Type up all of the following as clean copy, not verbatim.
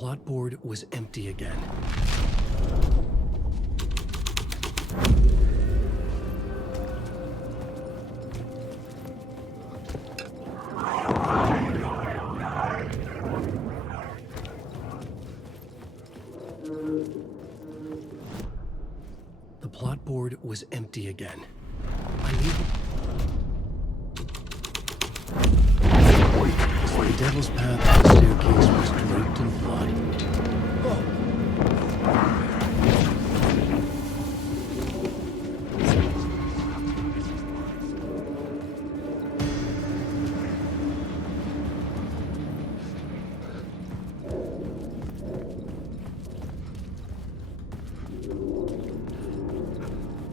plot board was empty again. The plot board was empty again. I needed... The devil's path to the staircase was draped in blood.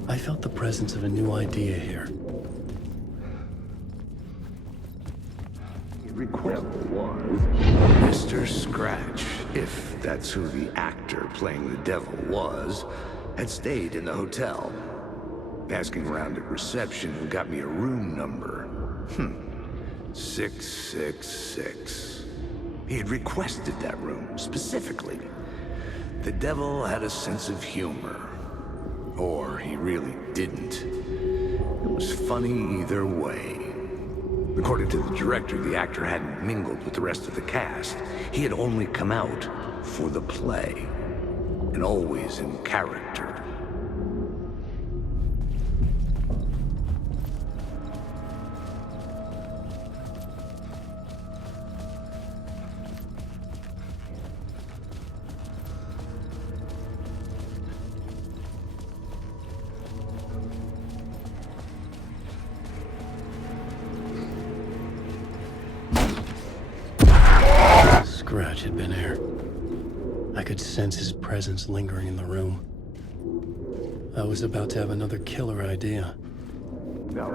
I felt the presence of a new idea here. Was Mr. Scratch, if that's who the actor playing the devil was, had stayed in the hotel. Asking around at reception got me a room number. 666. He had requested that room, specifically. The devil had a sense of humor. Or he really didn't. It was funny either way. According to the director, the actor hadn't mingled with the rest of the cast. He had only come out for the play, and always in character. Scratch had been here. I could sense his presence lingering in the room. I was about to have another killer idea. No.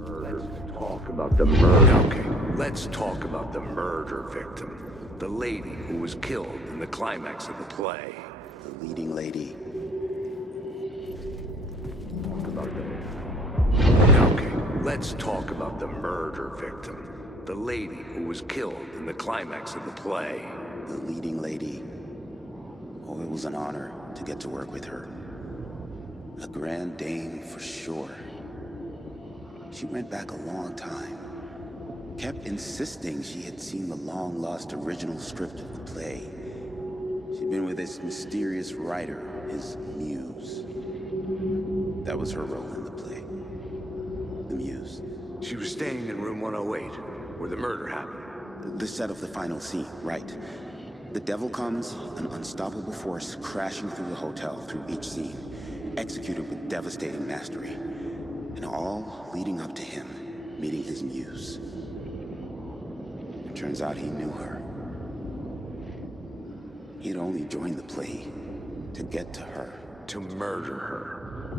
Let's talk about the murder. Okay, let's talk about the murder victim. The lady who was killed in the climax of the play. The leading lady. Okay, let's talk about the murder victim. The lady who was killed in the climax of the play. The leading lady. Oh, it was an honor to get to work with her. A grand dame for sure. She went back a long time. Kept insisting she had seen the long-lost original script of the play. She'd been with this mysterious writer, his muse. That was her role in the play. The muse. She was staying in room 108, where the murder happened. The set of the final scene, right. The devil comes, an unstoppable force crashing through the hotel through each scene, executed with devastating mastery, and all leading up to him meeting his muse. It turns out he knew her. He'd only joined the play to get to her. To murder her.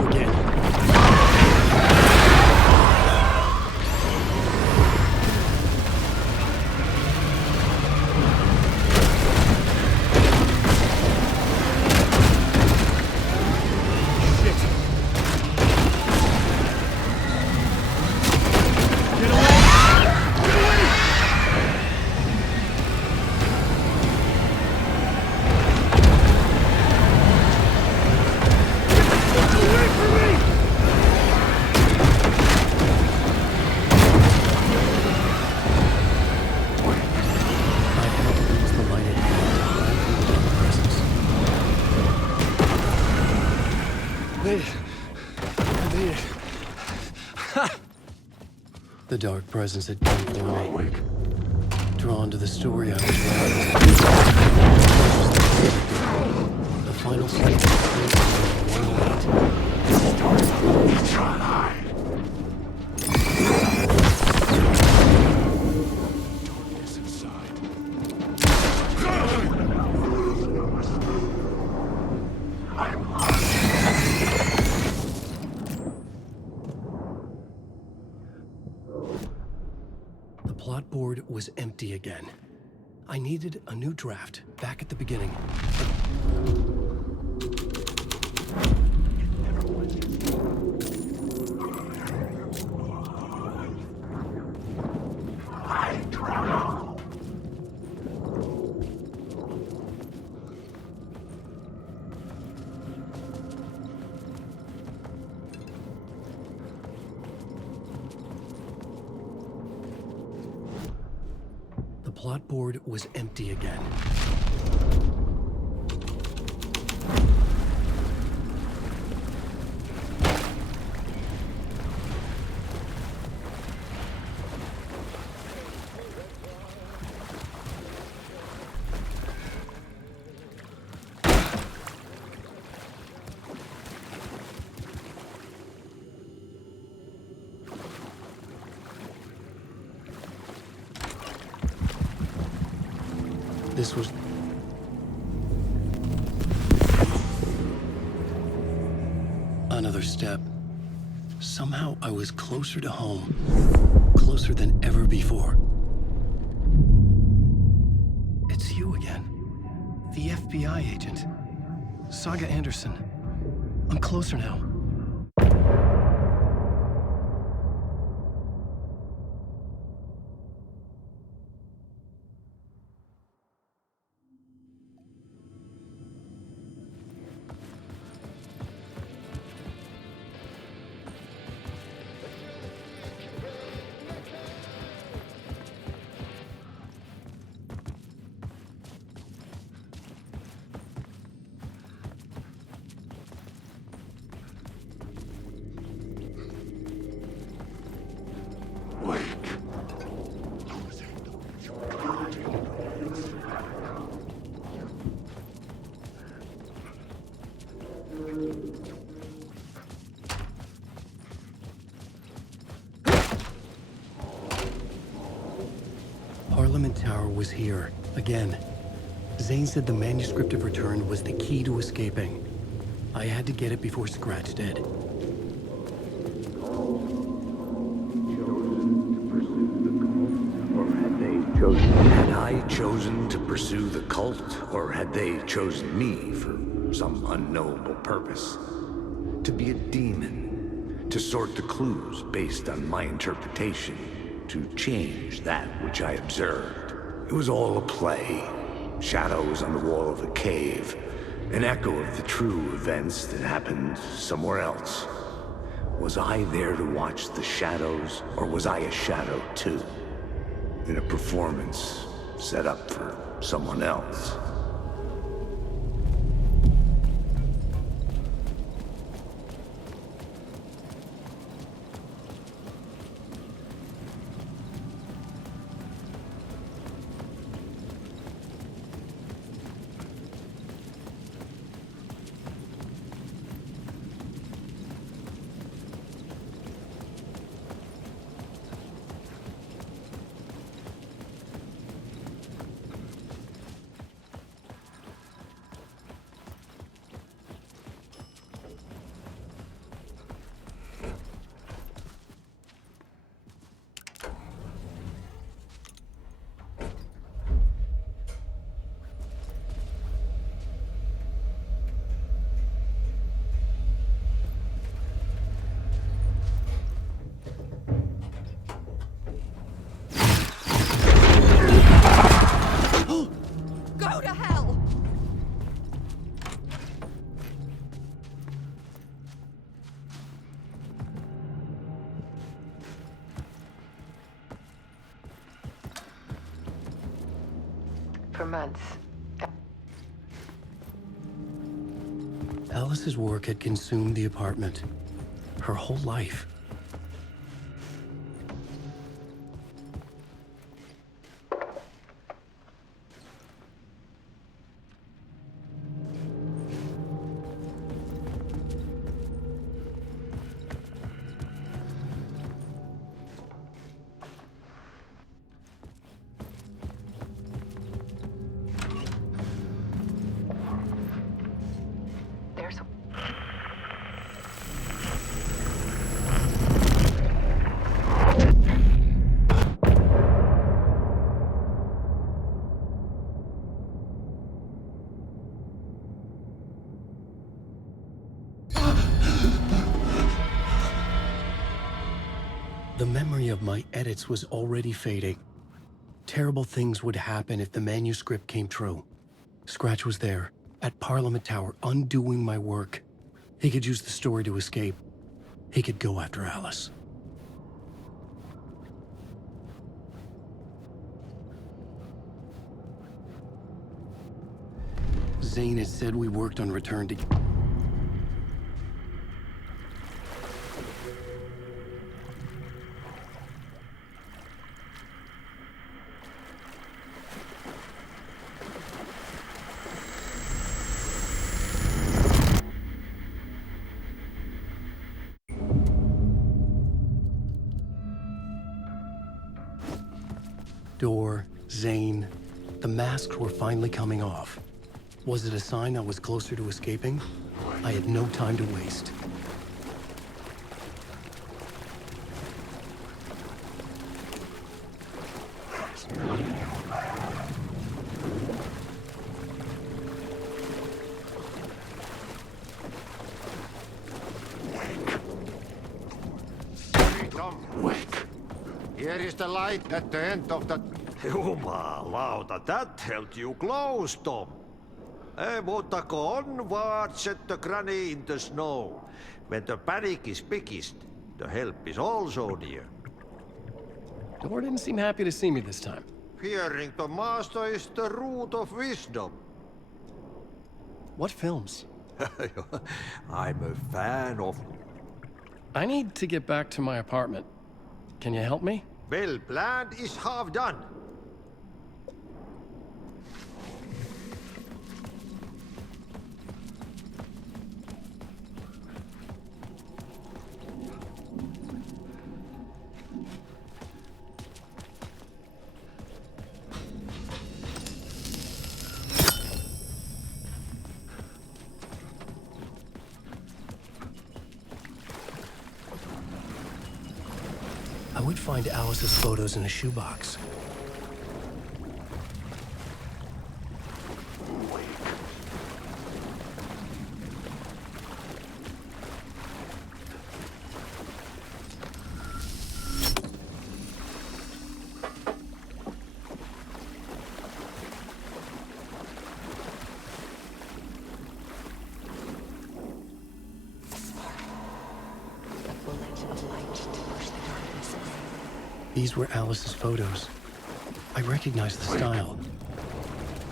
You again. The dark presence had come for me. Drawn to the story I was writing. The final scene of the Darkness inside. The plot board was empty again. I needed a new draft, back at the beginning. I tried. plot board was empty again. This was... another step. Somehow I was closer to home. Closer than ever before. It's you again. The FBI agent. Saga Anderson. I'm closer now. Parliament Tower was here, again. Zane said the manuscript of Return was the key to escaping. I had to get it before Scratch did. Had I chosen to pursue the cult, or had they chosen me for some unknowable purpose? To be a demon, to sort the clues based on my interpretation, to change that which I observed. It was all a play. Shadows on the wall of a cave, an echo of the true events that happened somewhere else. Was I there to watch the shadows, or was I a shadow too? In a performance set up for someone else. Go to hell! For months. Alice's work had consumed the apartment. Her whole life. There's The memory of my edits was already fading. Terrible things would happen if the manuscript came true. Scratch was there, at Parliament Tower, undoing my work. He could use the story to escape. He could go after Alice. Zane had said we worked on return to... Door, Zane, the masks were finally coming off. Was it a sign I was closer to escaping? I had no time to waste. Wake. Here is the light at the end of the... Jumalauta, that held you close, Tom. Mutta go onward, said the granny in the snow. When the panic is biggest, the help is also near. Door didn't seem happy to see me this time. Fearing the master is the root of wisdom. What films? I'm a fan of... I need to get back to my apartment. Can you help me? Well planned is half done. I would find Alice's photos in a shoebox. These were Alice's photos. I recognized the style.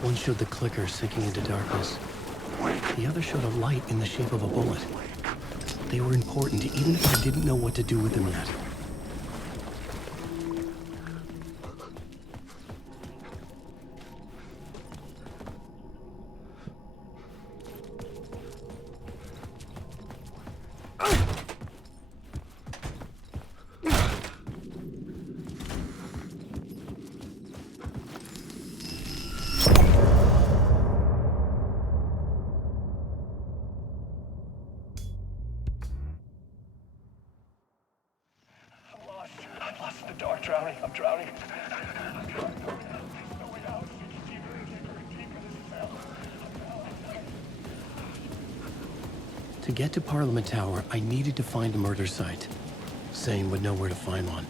One showed the clicker sinking into darkness. The other showed a light in the shape of a bullet. They were important, even if I didn't know what to do with them yet. I'm lost in the dark, drowning. I'm drowning. I'm drowning. No way out. It's deeper and deeper and deeper. This is hell. To get to Parliament Tower, I needed to find a murder site. Zane would know where to find one.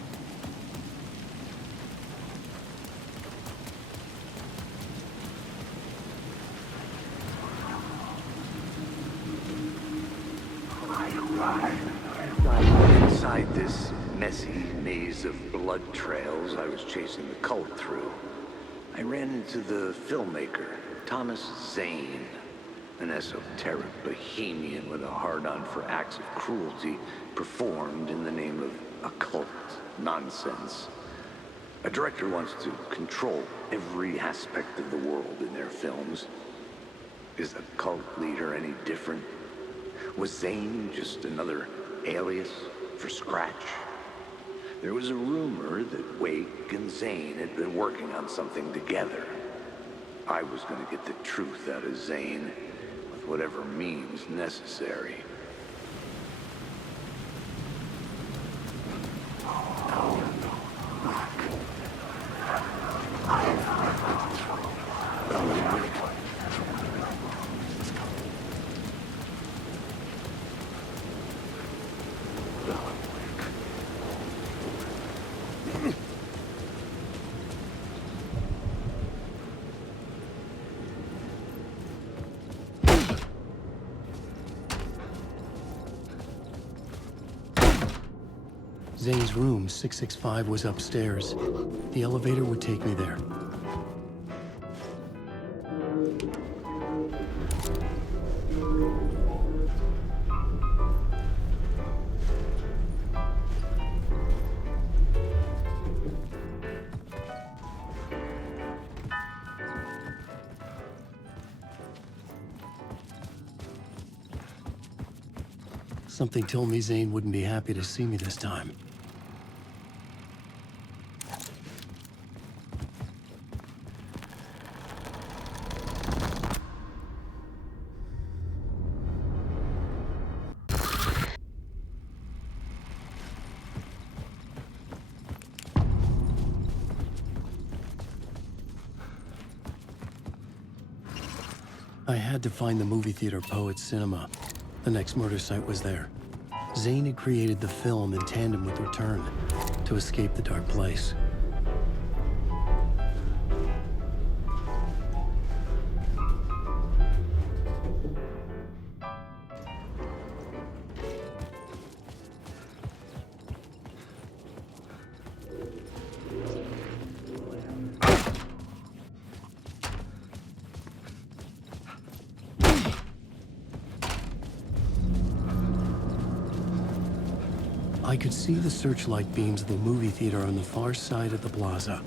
Inside this messy maze of blood trails I was chasing the cult through, I ran into the filmmaker, Thomas Zane, an esoteric bohemian with a hard-on for acts of cruelty performed in the name of occult nonsense. A director wants to control every aspect of the world in their films. Is the cult leader any different? Was Zane just another alias for Scratch? There was a rumor that Wake and Zane had been working on something together. I was going to get the truth out of Zane with whatever means necessary. Zane's room, 665, was upstairs. The elevator would take me there. Something told me Zane wouldn't be happy to see me this time. I had to find the movie theater Poet Cinema. The next murder site was there. Zane had created the film in tandem with Return to escape the dark place. I could see the searchlight beams of the movie theater on the far side of the plaza.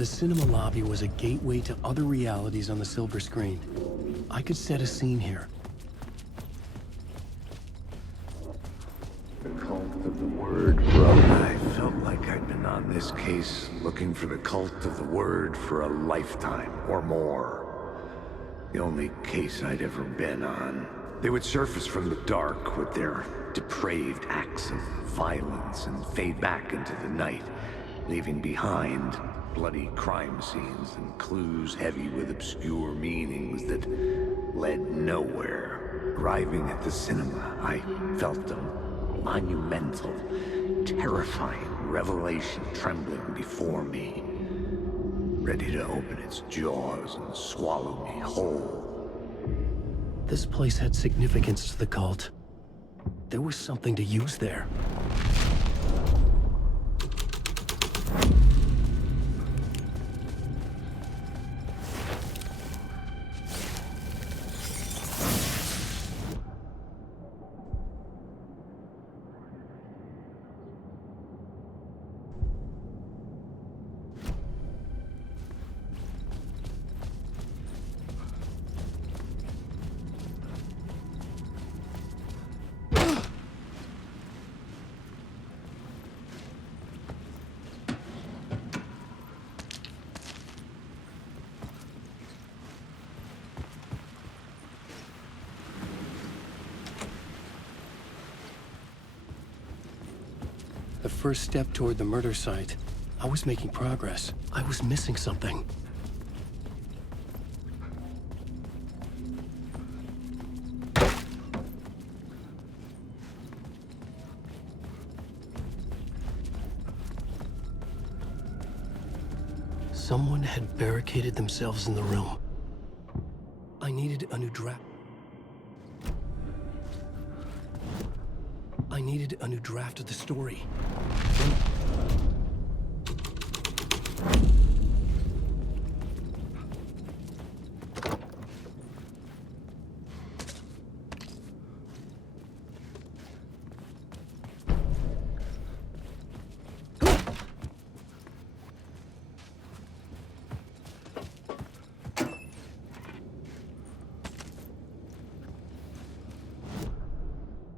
The cinema lobby was a gateway to other realities on the silver screen. I could set a scene here. The word from life. felt like I'd been on this case looking for the cult of the word for a lifetime or more. The only case I'd ever been on. They would surface from the dark with their depraved acts of violence and fade back into the night, leaving behind bloody crime scenes and clues heavy with obscure meanings that led nowhere. Arriving at the cinema, I felt a monumental, terrifying revelation trembling before me, ready to open its jaws and swallow me whole. This place had significance to the cult. There was something to use there. The first step toward the murder site. I was making progress. I was missing something. Someone had barricaded themselves in the room. I needed a new draft. I needed a new draft of the story.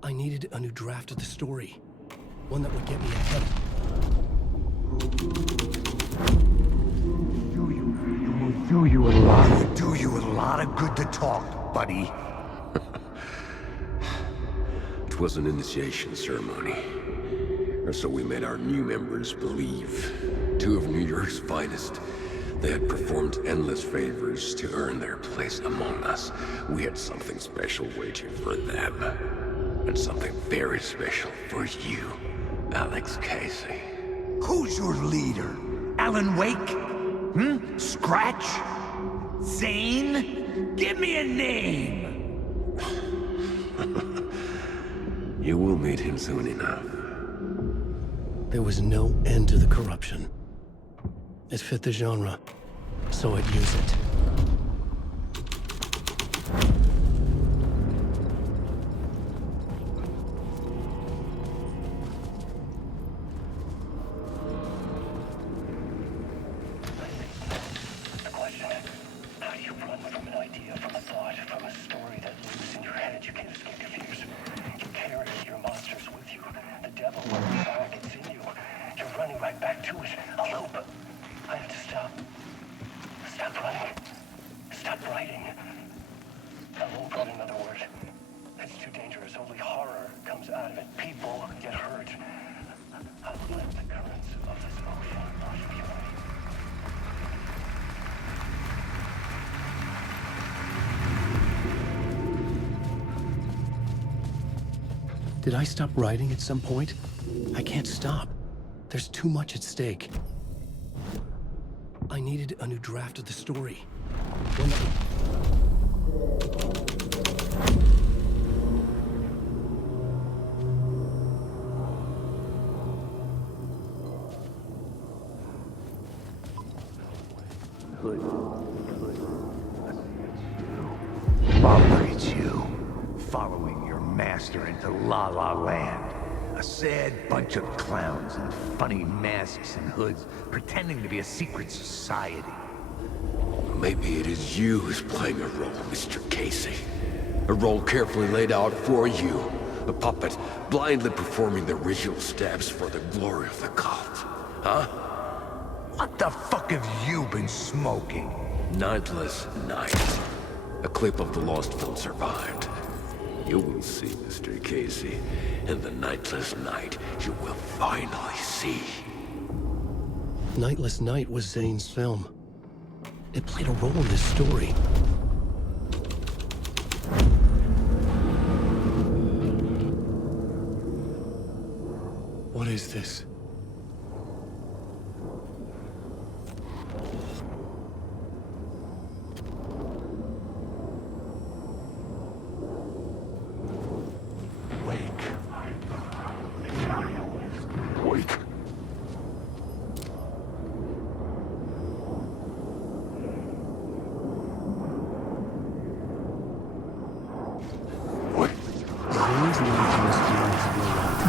I needed a new draft of the story. One that would get me ahead. Do you a lot of good to talk, buddy. It was an initiation ceremony. Or so we made our new members believe. Two of New York's finest. They had performed endless favors to earn their place among us. We had something special waiting for them. And something very special for you, Alex Casey. Who's your leader? Alan Wake? Scratch? Zane? Give me a name! You will meet him soon enough. There was no end to the corruption. It fit the genre, so I'd use it. Did I stop writing at some point? I can't stop. There's too much at stake. I needed a new draft of the story. One that Look at you, following your master into La La Land. A sad bunch of clowns in funny masks and hoods, pretending to be a secret society. Maybe it is you who's playing a role, Mr. Casey. A role carefully laid out for you, A puppet, blindly performing the ritual steps for the glory of the cult. Huh? What the fuck have you been smoking? Nightless Night. A clip of the lost film survived. You will see, Mr. Casey. In the Nightless Night, you will finally see. Nightless Night was Zane's film. It played a role in this story. What is this? Wake. Wake. Zane's light in this film had no light.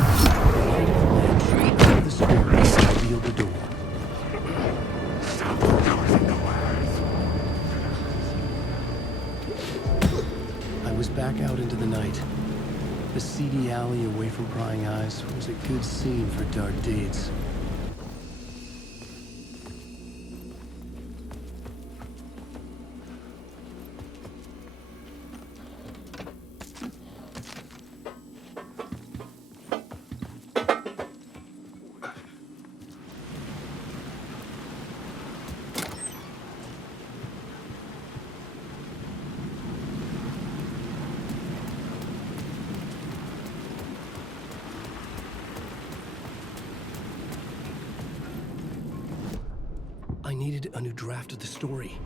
The light of the lamp shone through the story and revealed the door. Stop causing the words. I was back out into the night. The seedy alley away from prying eyes was a good scene for dark deeds. I needed a new draft of the story.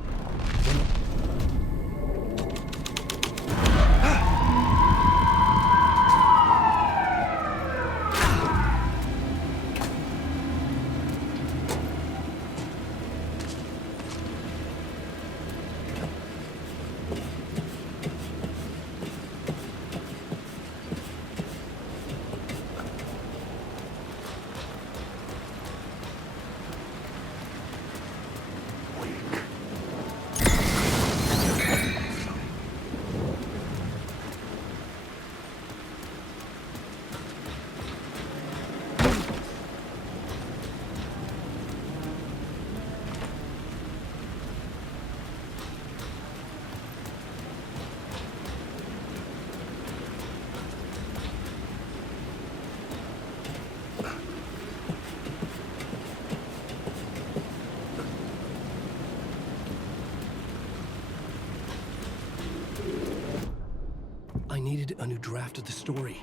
I needed a new draft of the story.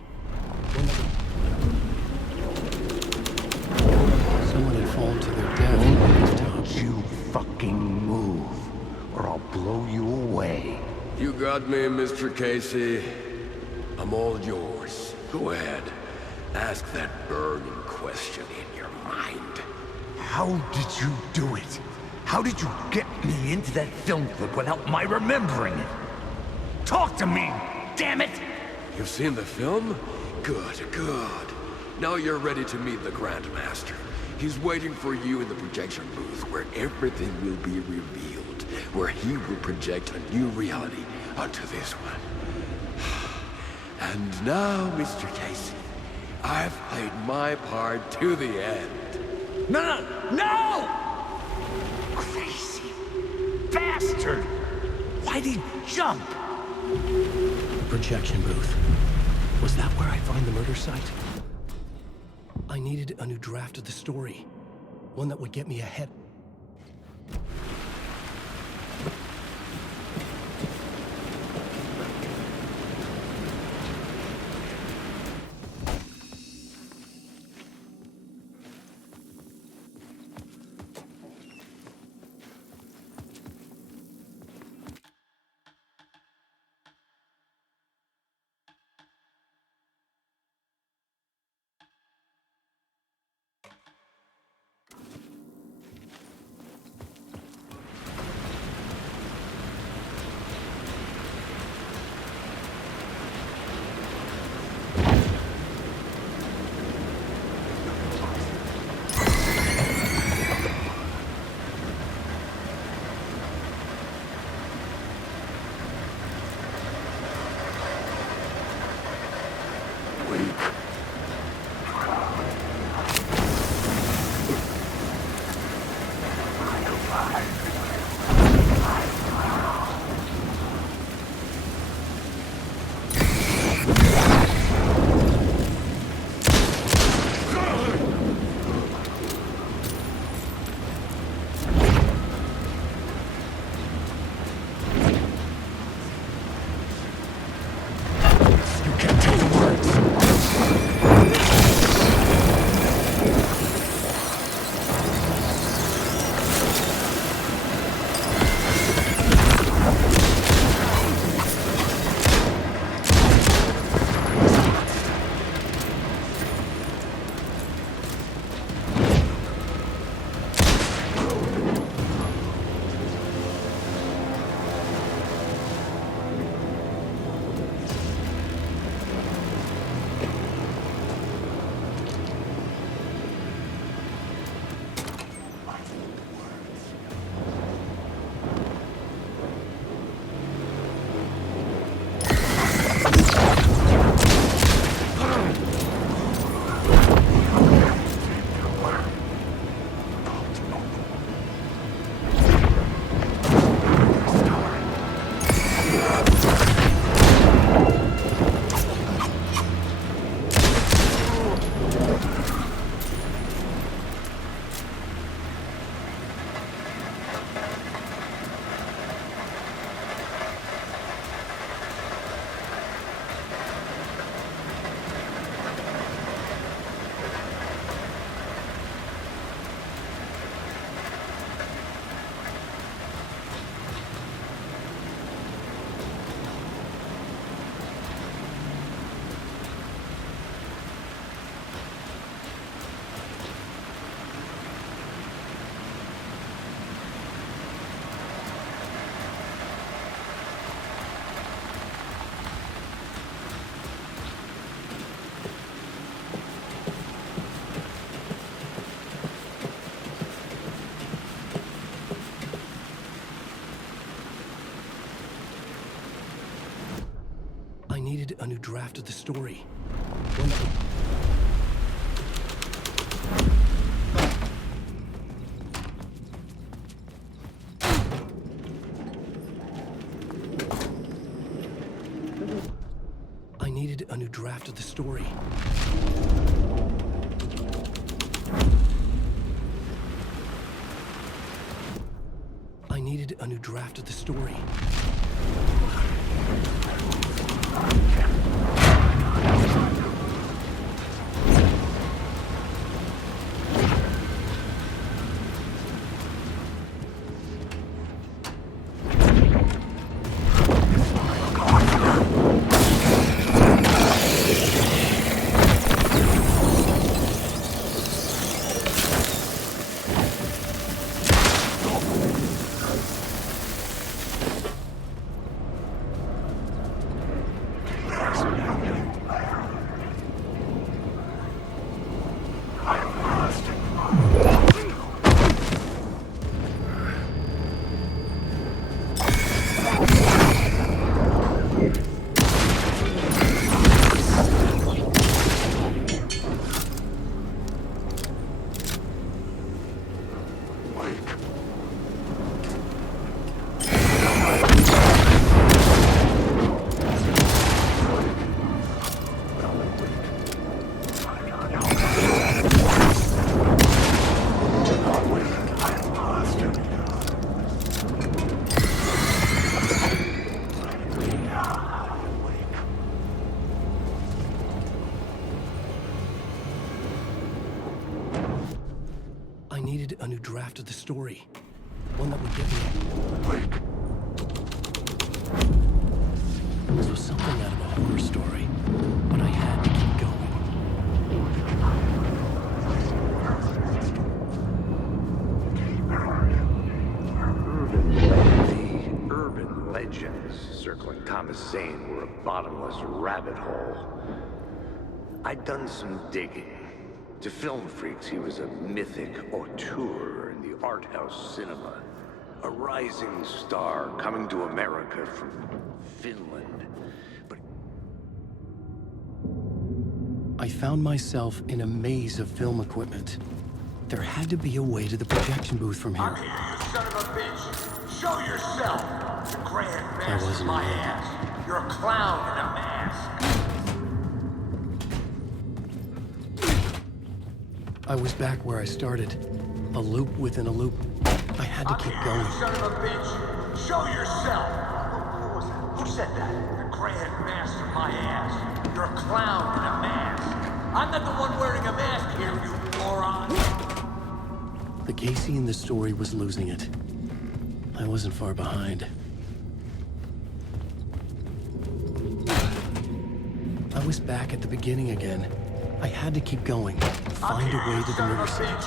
Someone had fallen to their death on the rooftop. Don't you fucking move, or I'll blow you away. You got me, Mr. Casey. I'm all yours. Go ahead. Ask that burning question in your mind. How did you do it? How did you get me into that film clip without my remembering it? Talk to me, damn it! You've seen the film? Good, good. Now you're ready to meet the Grandmaster. He's waiting for you in the projection booth where everything will be revealed, where he will project a new reality onto this one. And now, Mr. Casey, I've played my part to the end. No! Crazy bastard! Why'd he jump? The projection booth. Was that where I find the murder site? I needed a new draft of the story. One that would get me ahead. needed a new draft of the story. One that would... I needed a new draft of the story. I needed a new draft of the story. I needed a new draft of the story. One that would get me... This was something out of a horror story, but I had to keep going. The urban legends circling Thomas Zane were a bottomless rabbit hole. I'd done some digging. To film freaks, he was a mythic auteur in the art house cinema. A rising star coming to America from Finland. But I found myself in a maze of film equipment. There had to be a way to the projection booth from I'm here. here, you son of a bitch! Show yourself! The Grand Master wasn't my ready. ass! You're a clown in a mask! I was back where I started. A loop within a loop. I had to I'm keep here, going. you son of a bitch! Show yourself! Who was that? Who said that? The Grand Master my ass! You're a clown in a mask! I'm not the one wearing a mask here, you moron! The Casey in the story was losing it. I wasn't far behind. I was back at the beginning again. I had to keep going. Find a way to the murder site.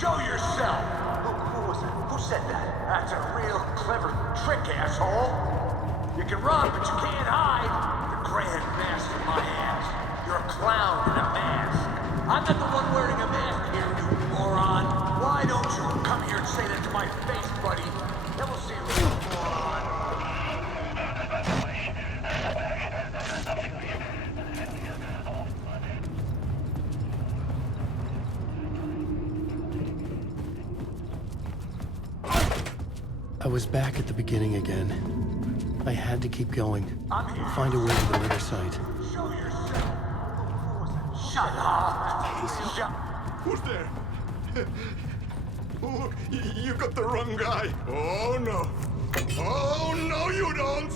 Show yourself! Who was that? Who said that? That's a real clever trick, asshole! You can run, but you can't hide! The Grand Master my ass! You're a clown in a mask! I'm not the one wearing a mask here, you moron! Why don't you come here and say that to my face, buddy? Then we'll see who's a moron! I was back at the beginning again. I had to keep going. I'm here. Find a way to the murder site. Show yourself! Who was that? Shut up! Who's there? Oh, you got the wrong guy. Oh, no. Oh, no, you don't.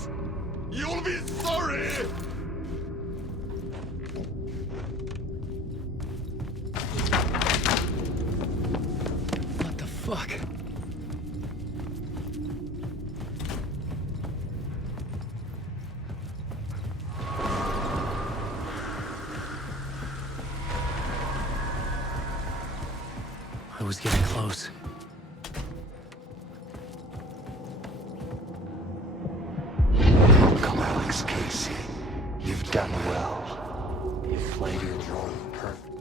You'll be sorry. What the fuck? I was getting close. Welcome, Alex Casey. You've done well. You've played your role perfect.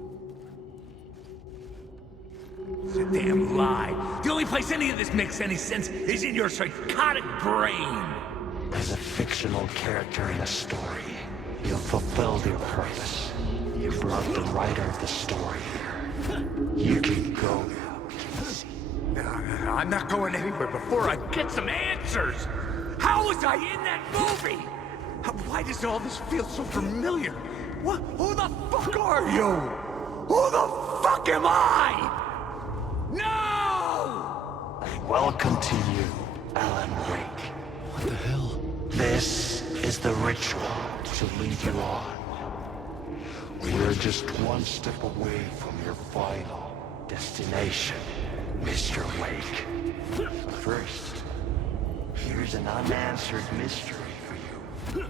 It's a damn lie. The only place any of this makes any sense is in your psychotic brain. As a fictional character in a story, You've fulfilled your purpose. You brought the writer of the story here. You can go now, Casey. I'm not going anywhere before I get some answers! How was I in that movie? Why does all this feel so familiar? What? Who the fuck are you? Who the fuck am I? No! Welcome to you, Alan Wake. What the hell? This is the ritual to lead you on. We're just one step away from your final destination, Mr. Wake. But first, here's an unanswered mystery for you.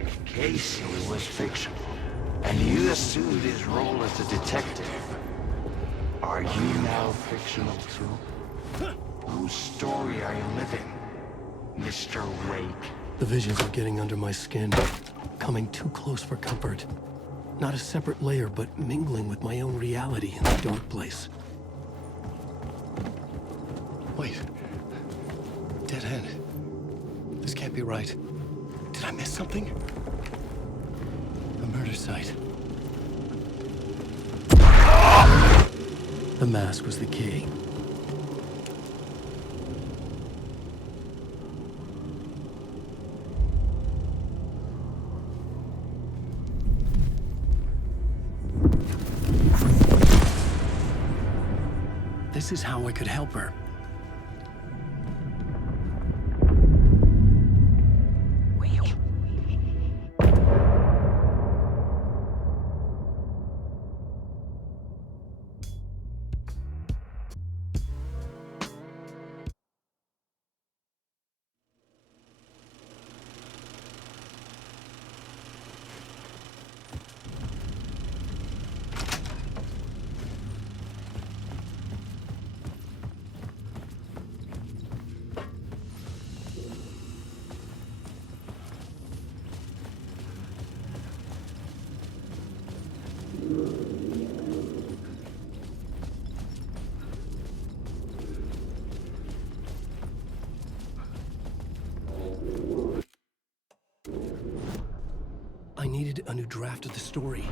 If Casey was fictional, and you assumed his role as a detective, are you now fictional too? Whose story are you living, Mr. Wake? The visions are getting under my skin, coming too close for comfort. Not a separate layer, but mingling with my own reality in the dark place. Wait. Dead end. This can't be right. Did I miss something? A murder site. The mask was the key. This is how I could help her. I needed a new draft of the story.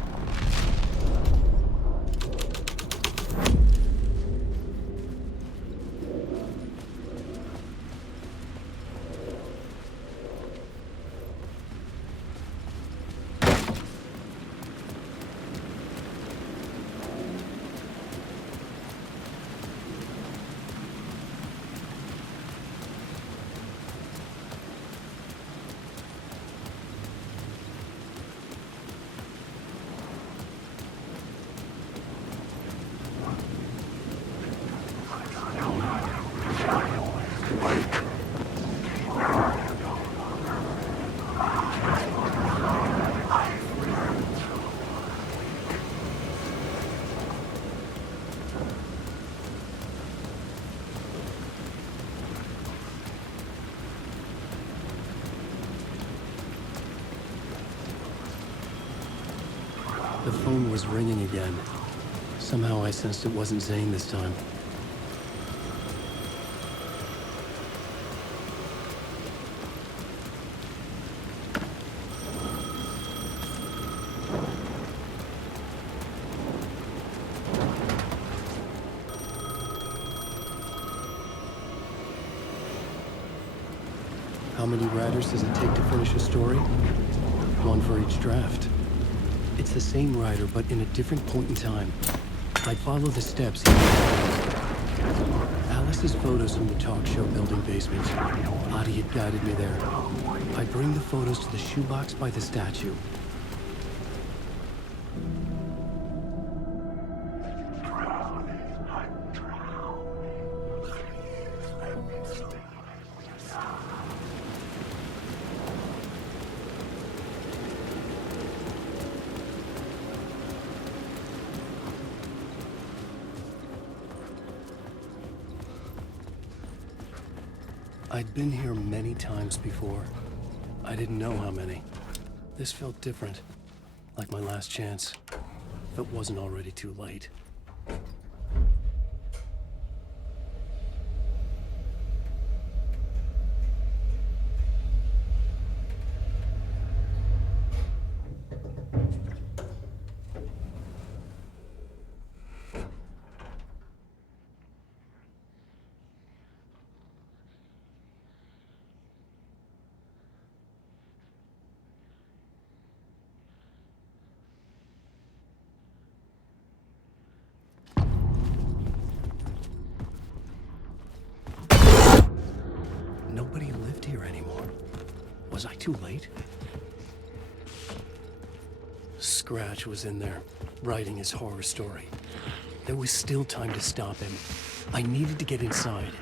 The phone was ringing again. Somehow I sensed it wasn't Zane this time. How many writers does it take to finish a story? One for each draft. It's the same writer, but in a different point in time. I follow the steps he Alice's photos from the talk show building basement. Adi had guided me there. I bring the photos to the shoebox by the statue. I'd been here many times before. I didn't know how many. This felt different, like my last chance, if it wasn't already too late. Was I too late? Scratch was in there, writing his horror story. There was still time to stop him. I needed to get inside.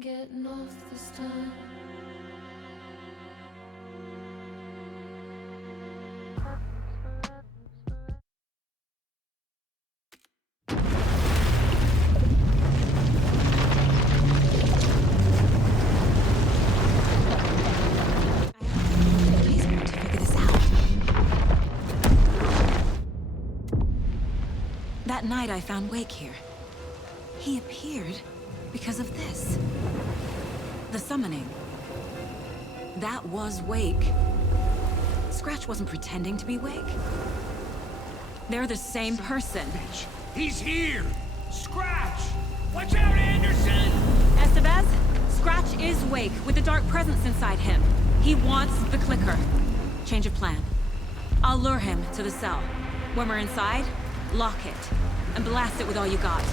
Getting off this time. Please want to figure this out. That night I found Wake here. He appeared because of this. The summoning. That was Wake. Scratch wasn't pretending to be Wake. They're the same person. Bitch, he's here! Scratch! Watch out, Anderson! Estevez, Scratch is Wake with a dark presence inside him. He wants the clicker. Change of plan. I'll lure him to the cell. When we're inside, lock it and blast it with all you got.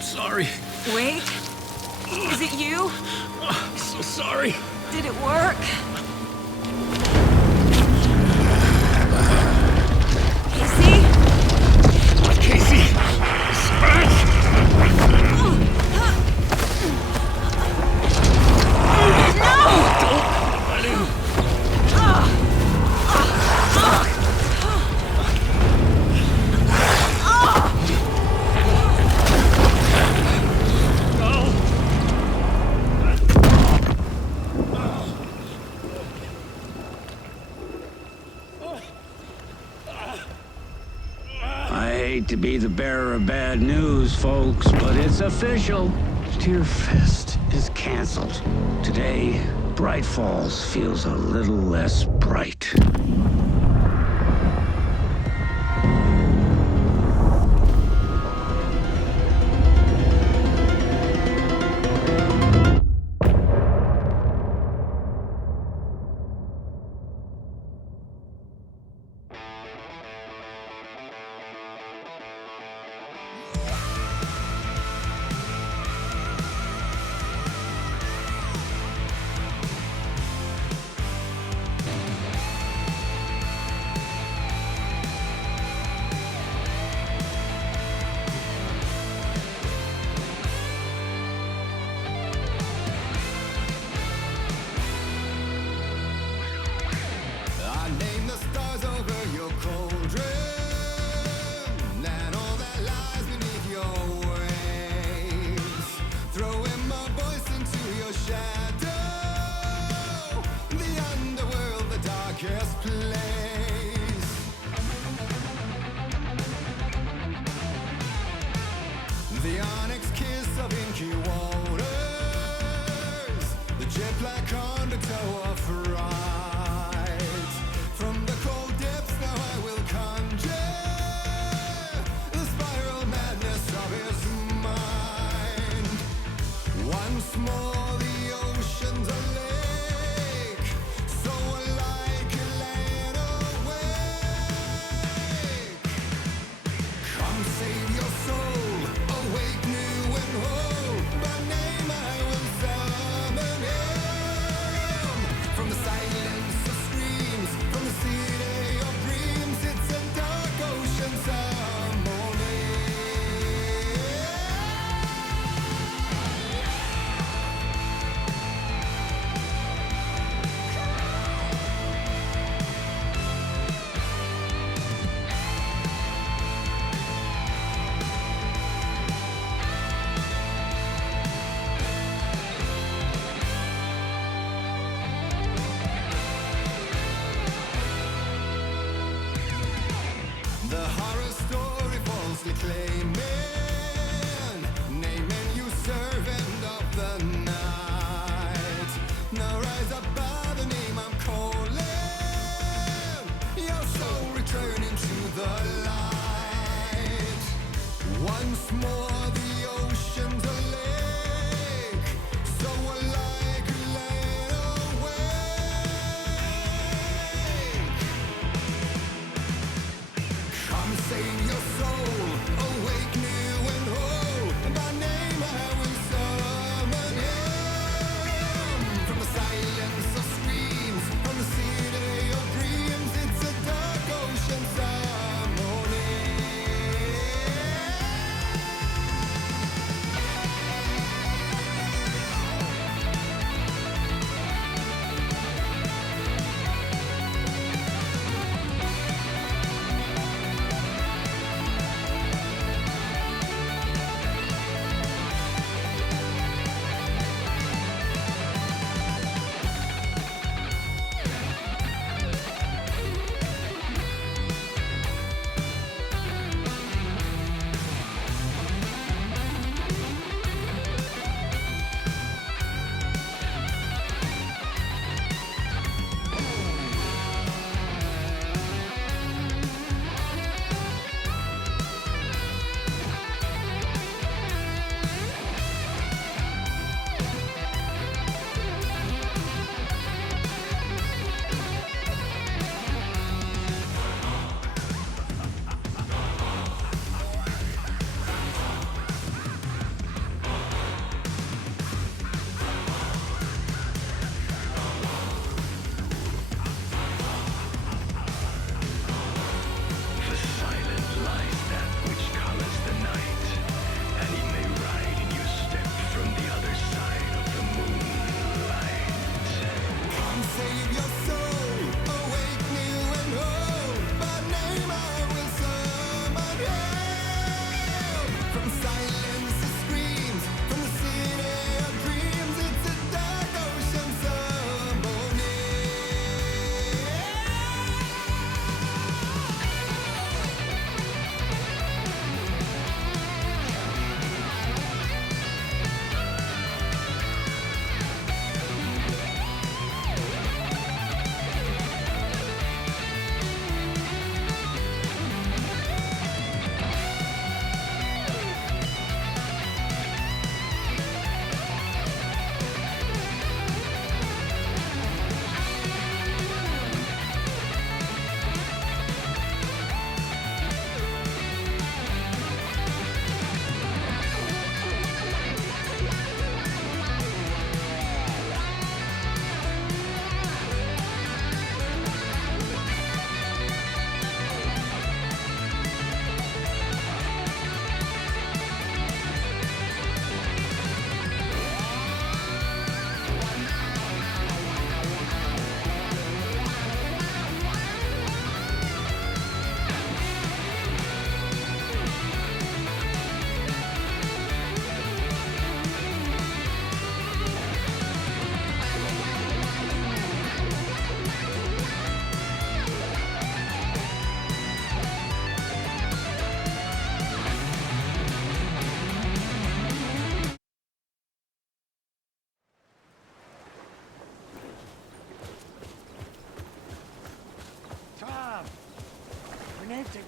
Sorry. Wait. Is it you? I'm so sorry. Did it work? to be the bearer of bad news, folks, but it's official. Tearfest is canceled. Today, Bright Falls feels a little less bright.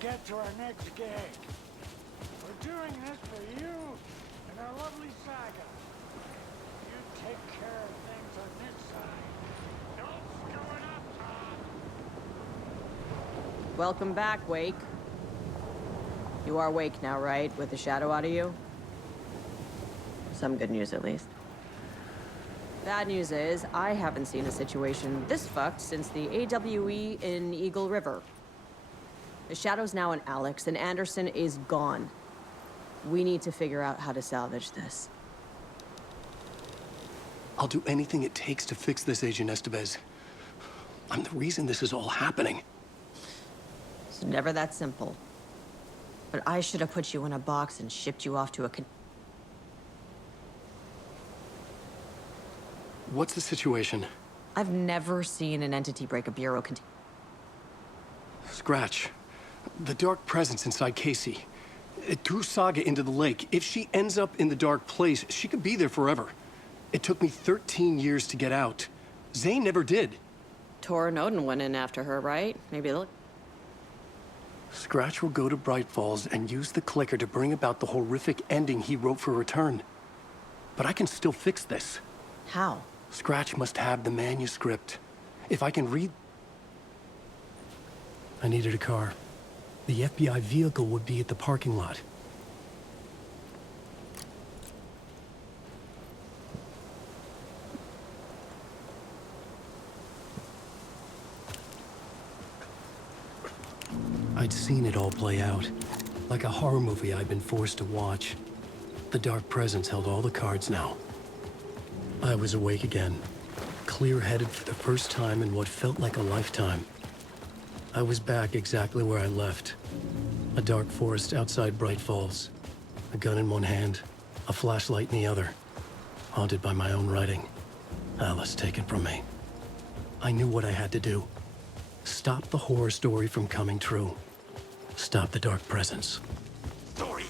get to our next gig. We're doing this for you and our lovely saga. You take care of things on this side. Don't screw it up, Tom. Welcome back, Wake. You are Wake now, right? With the shadow out of you? Some good news, at least. Bad news is, I haven't seen a situation this fucked since the AWE in Eagle River. The shadow's now in Alex, and Anderson is gone. We need to figure out how to salvage this. I'll do anything it takes to fix this, Agent Estevez. I'm the reason this is all happening. It's never that simple. But I should have put you in a box and shipped you off to a What's the situation? I've never seen an entity break a bureau Scratch. The dark presence inside Casey. It threw Saga into the lake. If she ends up in the dark place, she could be there forever. It took me 13 years to get out. Zane never did. Tor and Odin went in after her, right? Maybe they'll... Scratch will go to Bright Falls and use the clicker to bring about the horrific ending he wrote for Return. But I can still fix this. How? Scratch must have the manuscript. If I can read... I needed a car. The FBI vehicle would be at the parking lot. I'd seen it all play out. Like a horror movie I'd been forced to watch. The dark presence held all the cards now. I was awake again, clear-headed for the first time in what felt like a lifetime. I was back exactly where I left. A dark forest outside Bright Falls. A gun in one hand, a flashlight in the other. Haunted by my own writing. Alice taken from me. I knew what I had to do. Stop the horror story from coming true. Stop the dark presence. Story.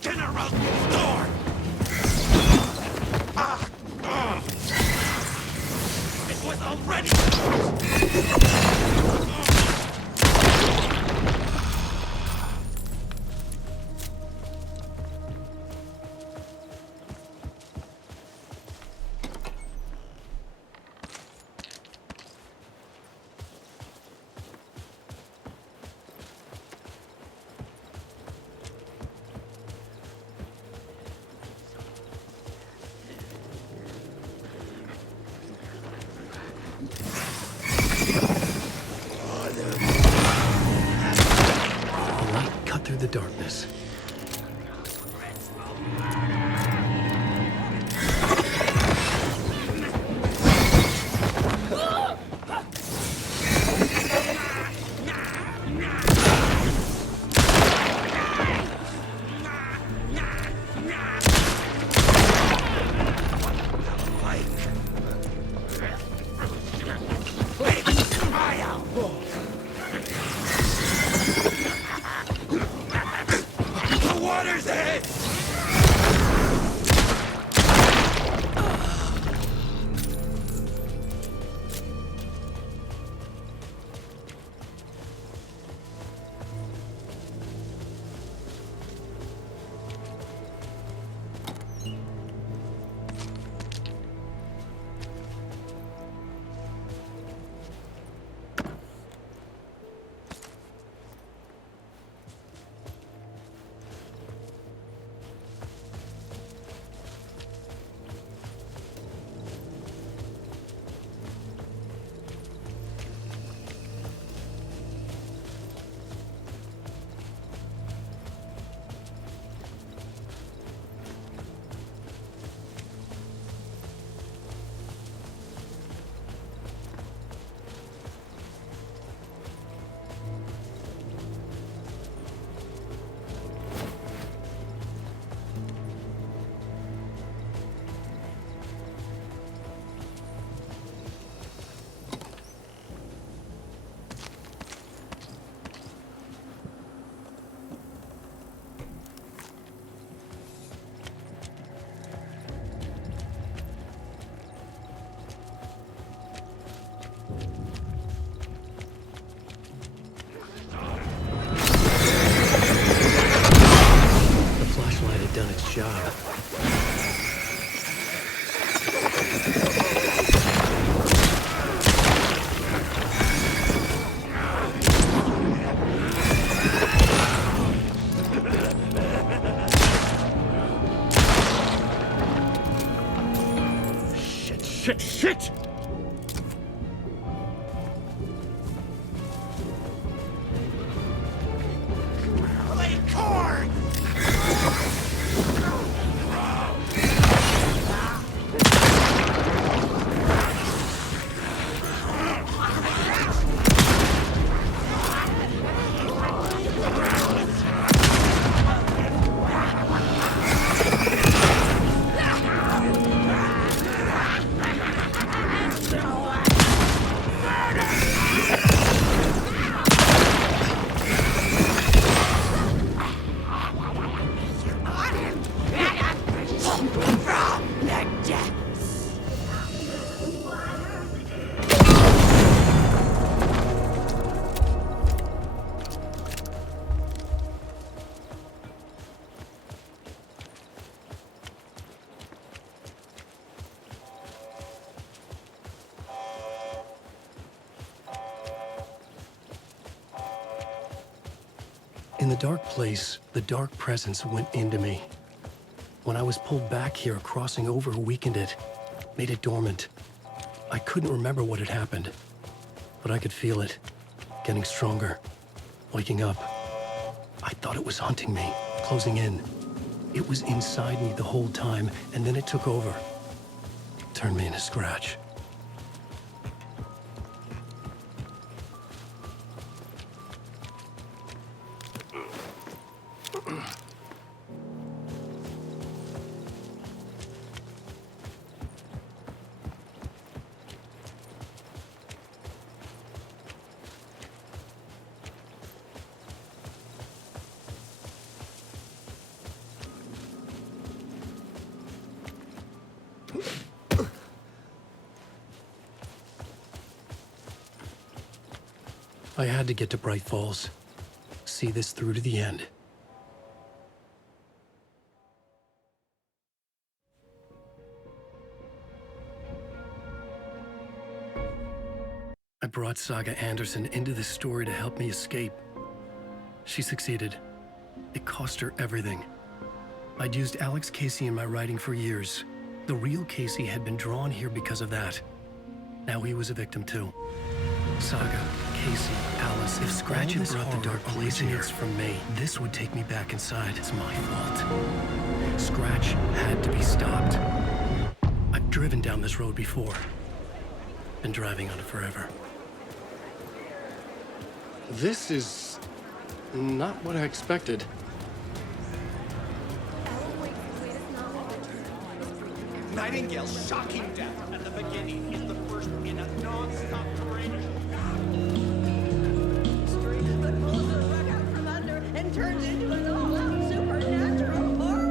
General Store. It was already. Through the darkness. Shit! Lay cord! In the dark place, the dark presence went into me. When I was pulled back here, crossing over weakened it, made it dormant. I couldn't remember what had happened, but I could feel it, getting stronger, waking up. I thought it was hunting me, closing in. It was inside me the whole time, and then it took over. Turned me into Scratch. I had to get to Bright Falls. See this through to the end. I brought Saga Anderson into this story to help me escape. She succeeded. It cost her everything. I'd used Alex Casey in my writing for years. The real Casey had been drawn here because of that. Now he was a victim too. Saga, Casey, Alice, if Scratch had brought the dark place here from me, this would take me back inside. It's my fault. Scratch had to be stopped. I've driven down this road before. Been driving on it forever. This is not what I expected. Nightingale's shocking death at the beginning is the first in a non-stop parade. But pulls the rug out from under and turns into an all-out supernatural horror.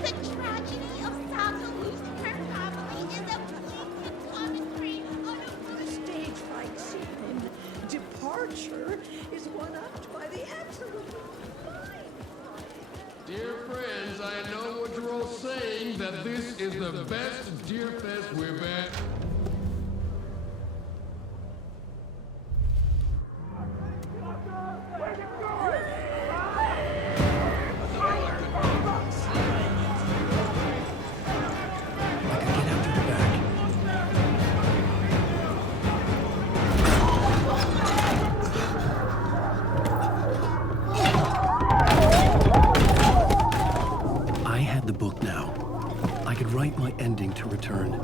The tragedy of Saga losing her family is a blatant commentary on a Stage fright scene. Departure is one-upped by the absolute mind. Dear friends, I know what you're all saying, that this is the best Deer Fest we've had. My ending to return.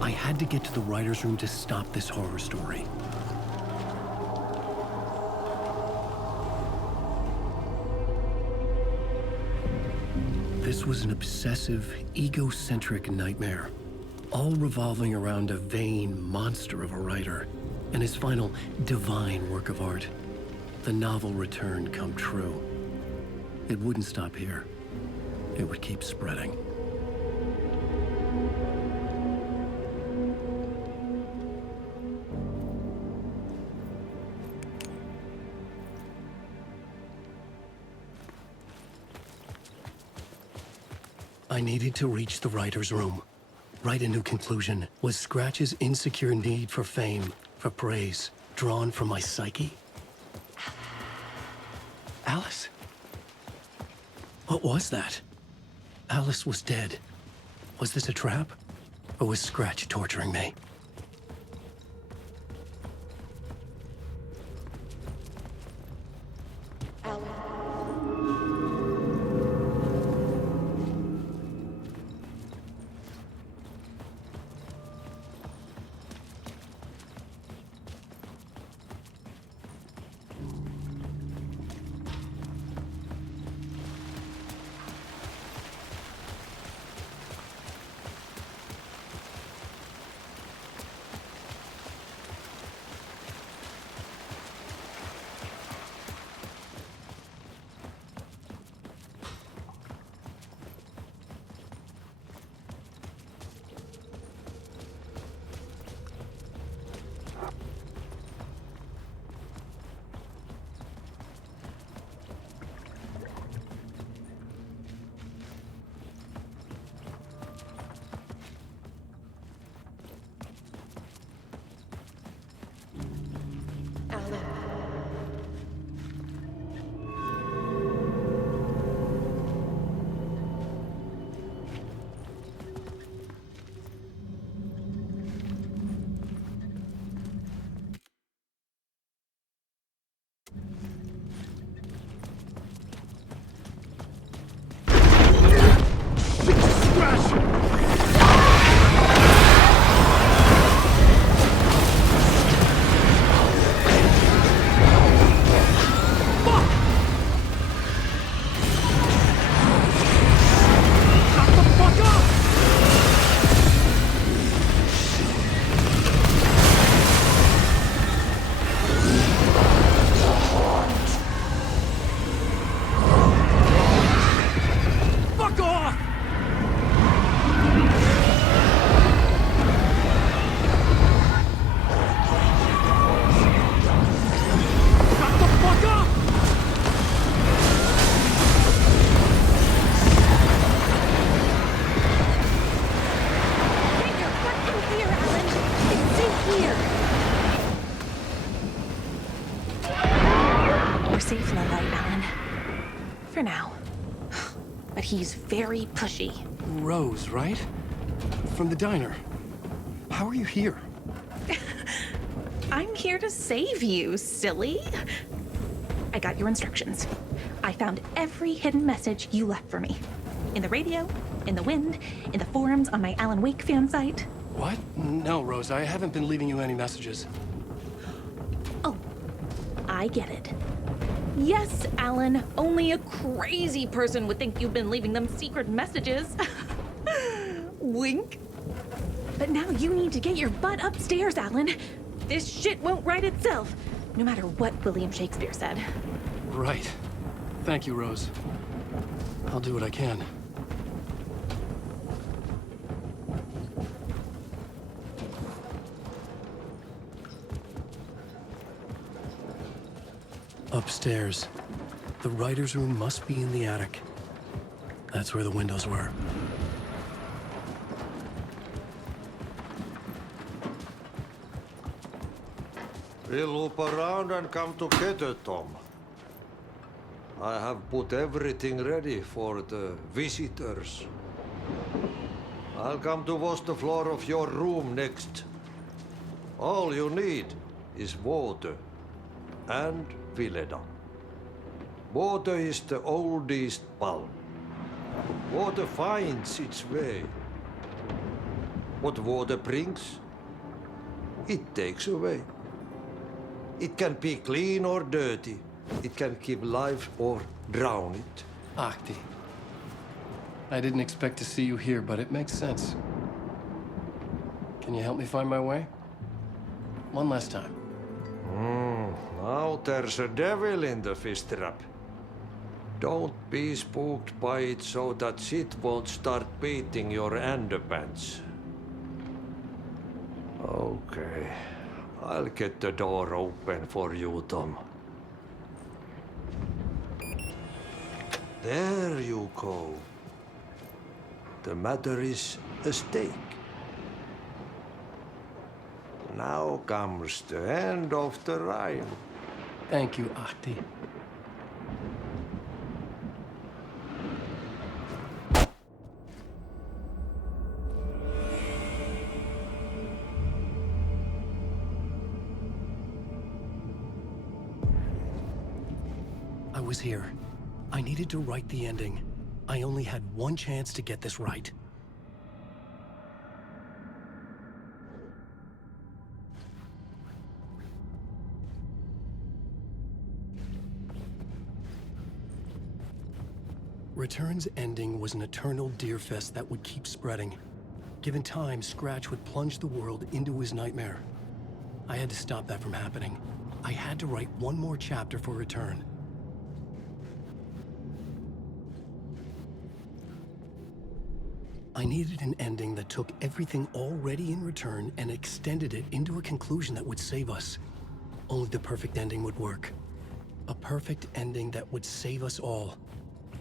I had to get to the writer's room to stop this horror story. This was an obsessive, egocentric nightmare, all revolving around a vain monster of a writer and his final divine work of art. The novel return come true. It wouldn't stop here. It would keep spreading. I needed to reach the writer's room. Write a new conclusion. Was Scratch's insecure need for fame, for praise, drawn from my psyche? Alice? What was that? Alice was dead. Was this a trap? Or was Scratch torturing me? Safe in the light, Alan. For now. But he's very pushy. Rose, right? From the diner. How are you here? I'm here to save you, silly. I got your instructions. I found every hidden message you left for me. In the radio, in the wind, in the forums on my Alan Wake fan site. What? No, Rose, I haven't been leaving you any messages. Oh, I get it. Yes, Alan, only a crazy person would think you've been leaving them secret messages. Wink. But now you need to get your butt upstairs, Alan. This shit won't right itself, no matter what William Shakespeare said. Right. Thank you, Rose. I'll do what I can. Upstairs. The writer's room must be in the attic. That's where the windows were. We'll loop around and come together, Tom. I have put everything ready for the visitors. I'll come to wash the floor of your room next. All you need is water and Vileda. Water is the oldest bulb. Water finds its way. What water brings, it takes away. It can be clean or dirty. It can give life or drown it. Ahti. I didn't expect to see you here, but it makes sense. Can you help me find my way? One last time. Now there's a devil in the fish trap. Don't be spooked by it so that shit won't start beating your underpants. Okay. I'll get the door open for you, Tom. There you go. The matter is a stake. Now comes the end of the rhyme. Thank you, Ahti. was here. I needed to write the ending. I only had one chance to get this right. Return's ending was an eternal deerfest that would keep spreading. Given time, Scratch would plunge the world into his nightmare. I had to stop that from happening. I had to write one more chapter for Return. I needed an ending that took everything already in Return and extended it into a conclusion that would save us. Only the perfect ending would work. A perfect ending that would save us all.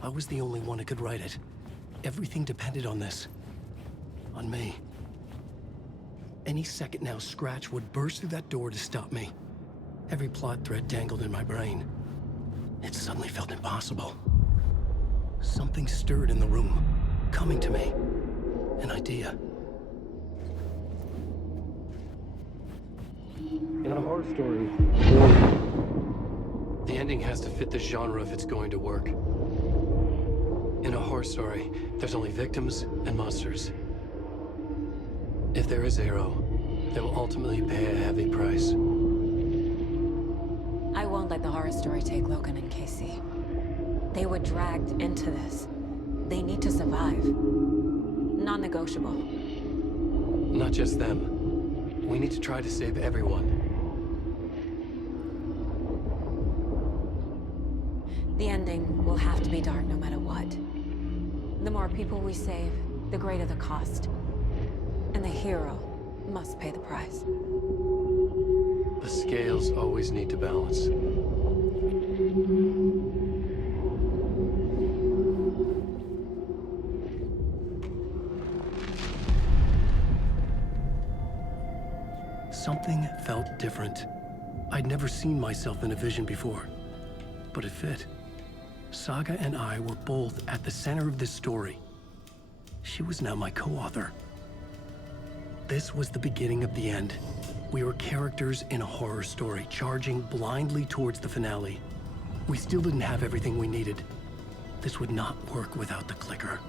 I was the only one who could write it. Everything depended on this. On me. Any second now, Scratch would burst through that door to stop me. Every plot thread dangled in my brain. It suddenly felt impossible. Something stirred in the room, coming to me. An idea. In a horror story, the ending has to fit the genre if it's going to work. In a horror story, there's only victims and monsters. If there is a hero, they will ultimately pay a heavy price. I won't let the horror story take Logan and Casey. They were dragged into this. They need to survive. Non-negotiable. Not just them. We need to try to save everyone. The ending will have to be dark no matter what. The more people we save, the greater the cost. And the hero must pay the price. The scales always need to balance. Something felt different. I'd never seen myself in a vision before, but it fit. Saga and I were both at the center of this story. She was now my co-author. This was the beginning of the end. We were characters in a horror story, charging blindly towards the finale. We still didn't have everything we needed. This would not work without the clicker.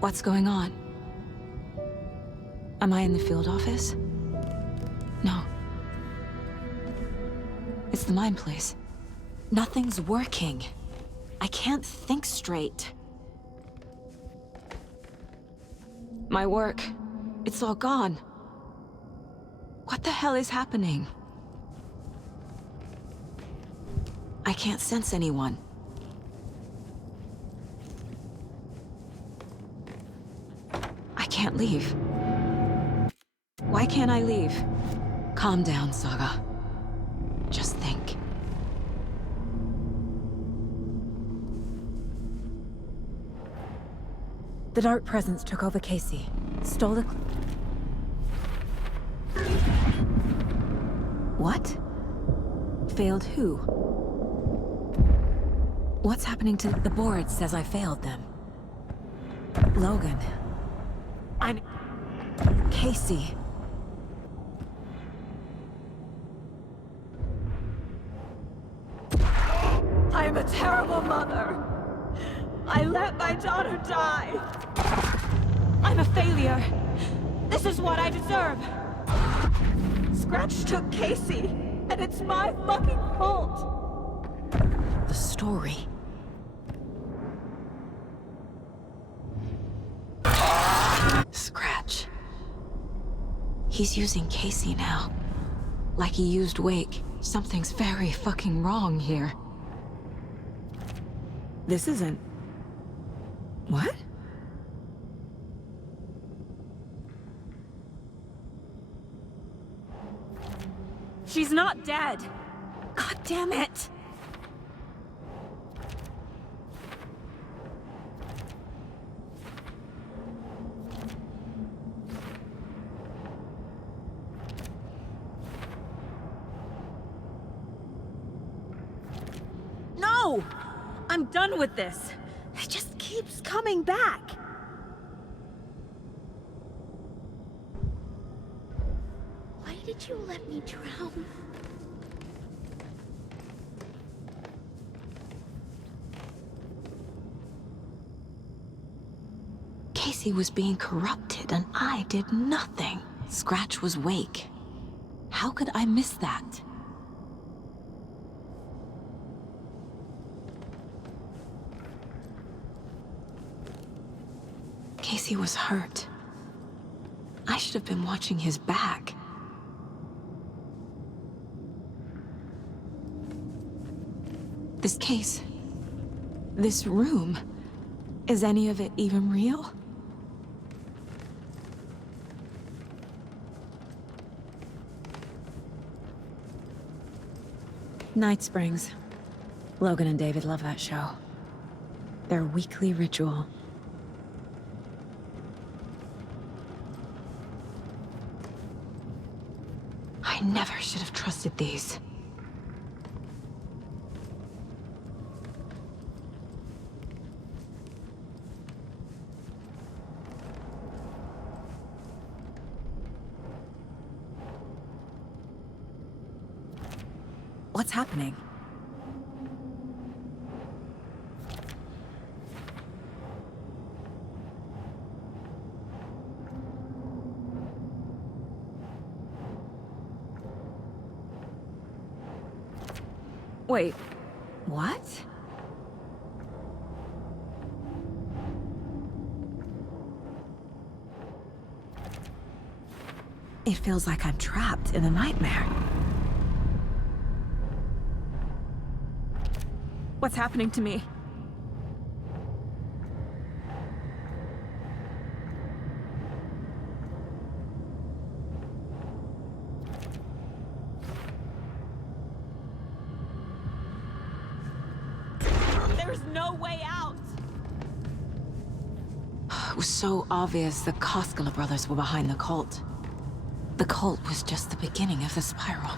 What's going on? Am I in the field office? No. It's the mine place. Nothing's working. I can't think straight. My work, it's all gone. What the hell is happening? I can't sense anyone. I can't leave. Why can't I leave? Calm down, Saga. Just think. The Dark Presence took over Casey. Stole the... What? Failed who? What's happening to... The board says I failed them. Logan. Casey. I am a terrible mother. I let my daughter die. I'm a failure. This is what I deserve. Scratch took Casey, and it's my fucking fault. The story. Scratch. He's using Casey now. Like he used Wake. Something's very fucking wrong here. This isn't... What? She's not dead. God damn it. No! I'm done with this. It just keeps coming back. Why did you let me drown? Casey was being corrupted and I did nothing. Scratch was Wake. How could I miss that? Casey was hurt. I should have been watching his back. This case, this room, is any of it even real? Night Springs. Logan and David love that show. Their weekly ritual. I never should have trusted these. What's happening? Wait, what? It feels like I'm trapped in a nightmare. What's happening to me? There's no way out! It was so obvious the Koskela brothers were behind the cult. The cult was just the beginning of the spiral.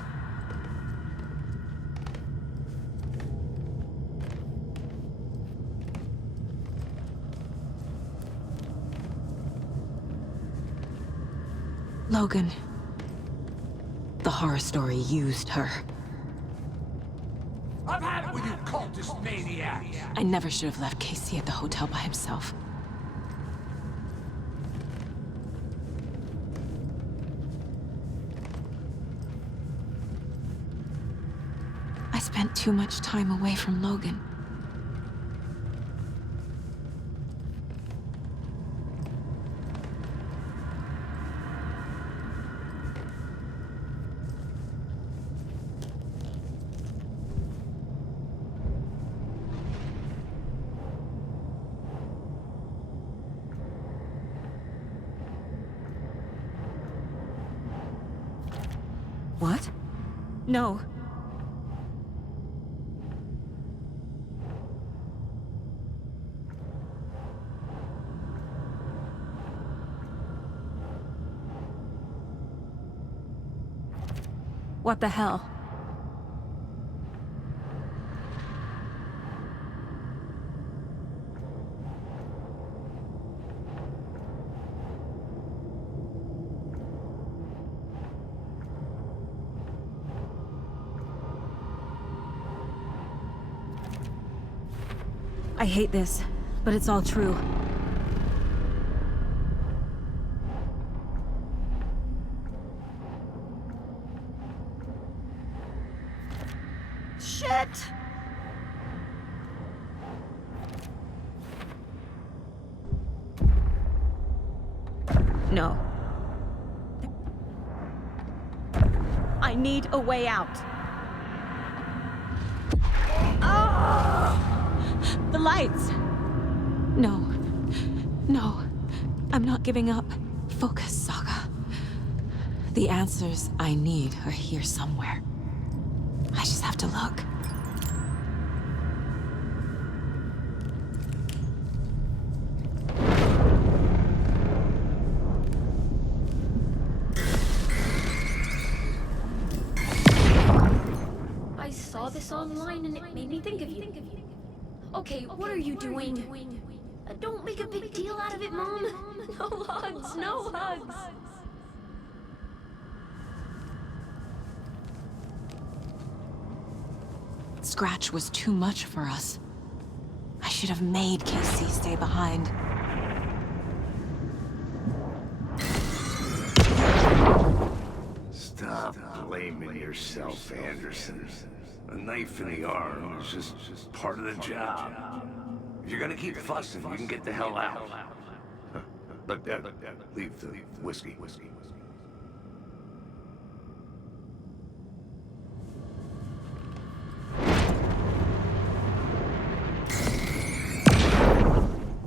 Logan. The horror story used her. I've had it with you cultist maniacs! I never should have left Casey at the hotel by himself. I spent too much time away from Logan. What? No. What the hell? I hate this, but it's all true. Shit! No. I need a way out. The lights! No. No. I'm not giving up. Focus, Saga. The answers I need are here somewhere. I just have to look. I saw this online and it made me think of you. Okay, what are you doing? Don't make a big deal out of it, Mom. No hugs, no hugs. Scratch was too much for us. I should have made Casey stay behind. Stop blaming yourself, Anderson. A knife in the arm is just part of the job. If you're gonna keep fussing, you can get the hell out. But leave the whiskey.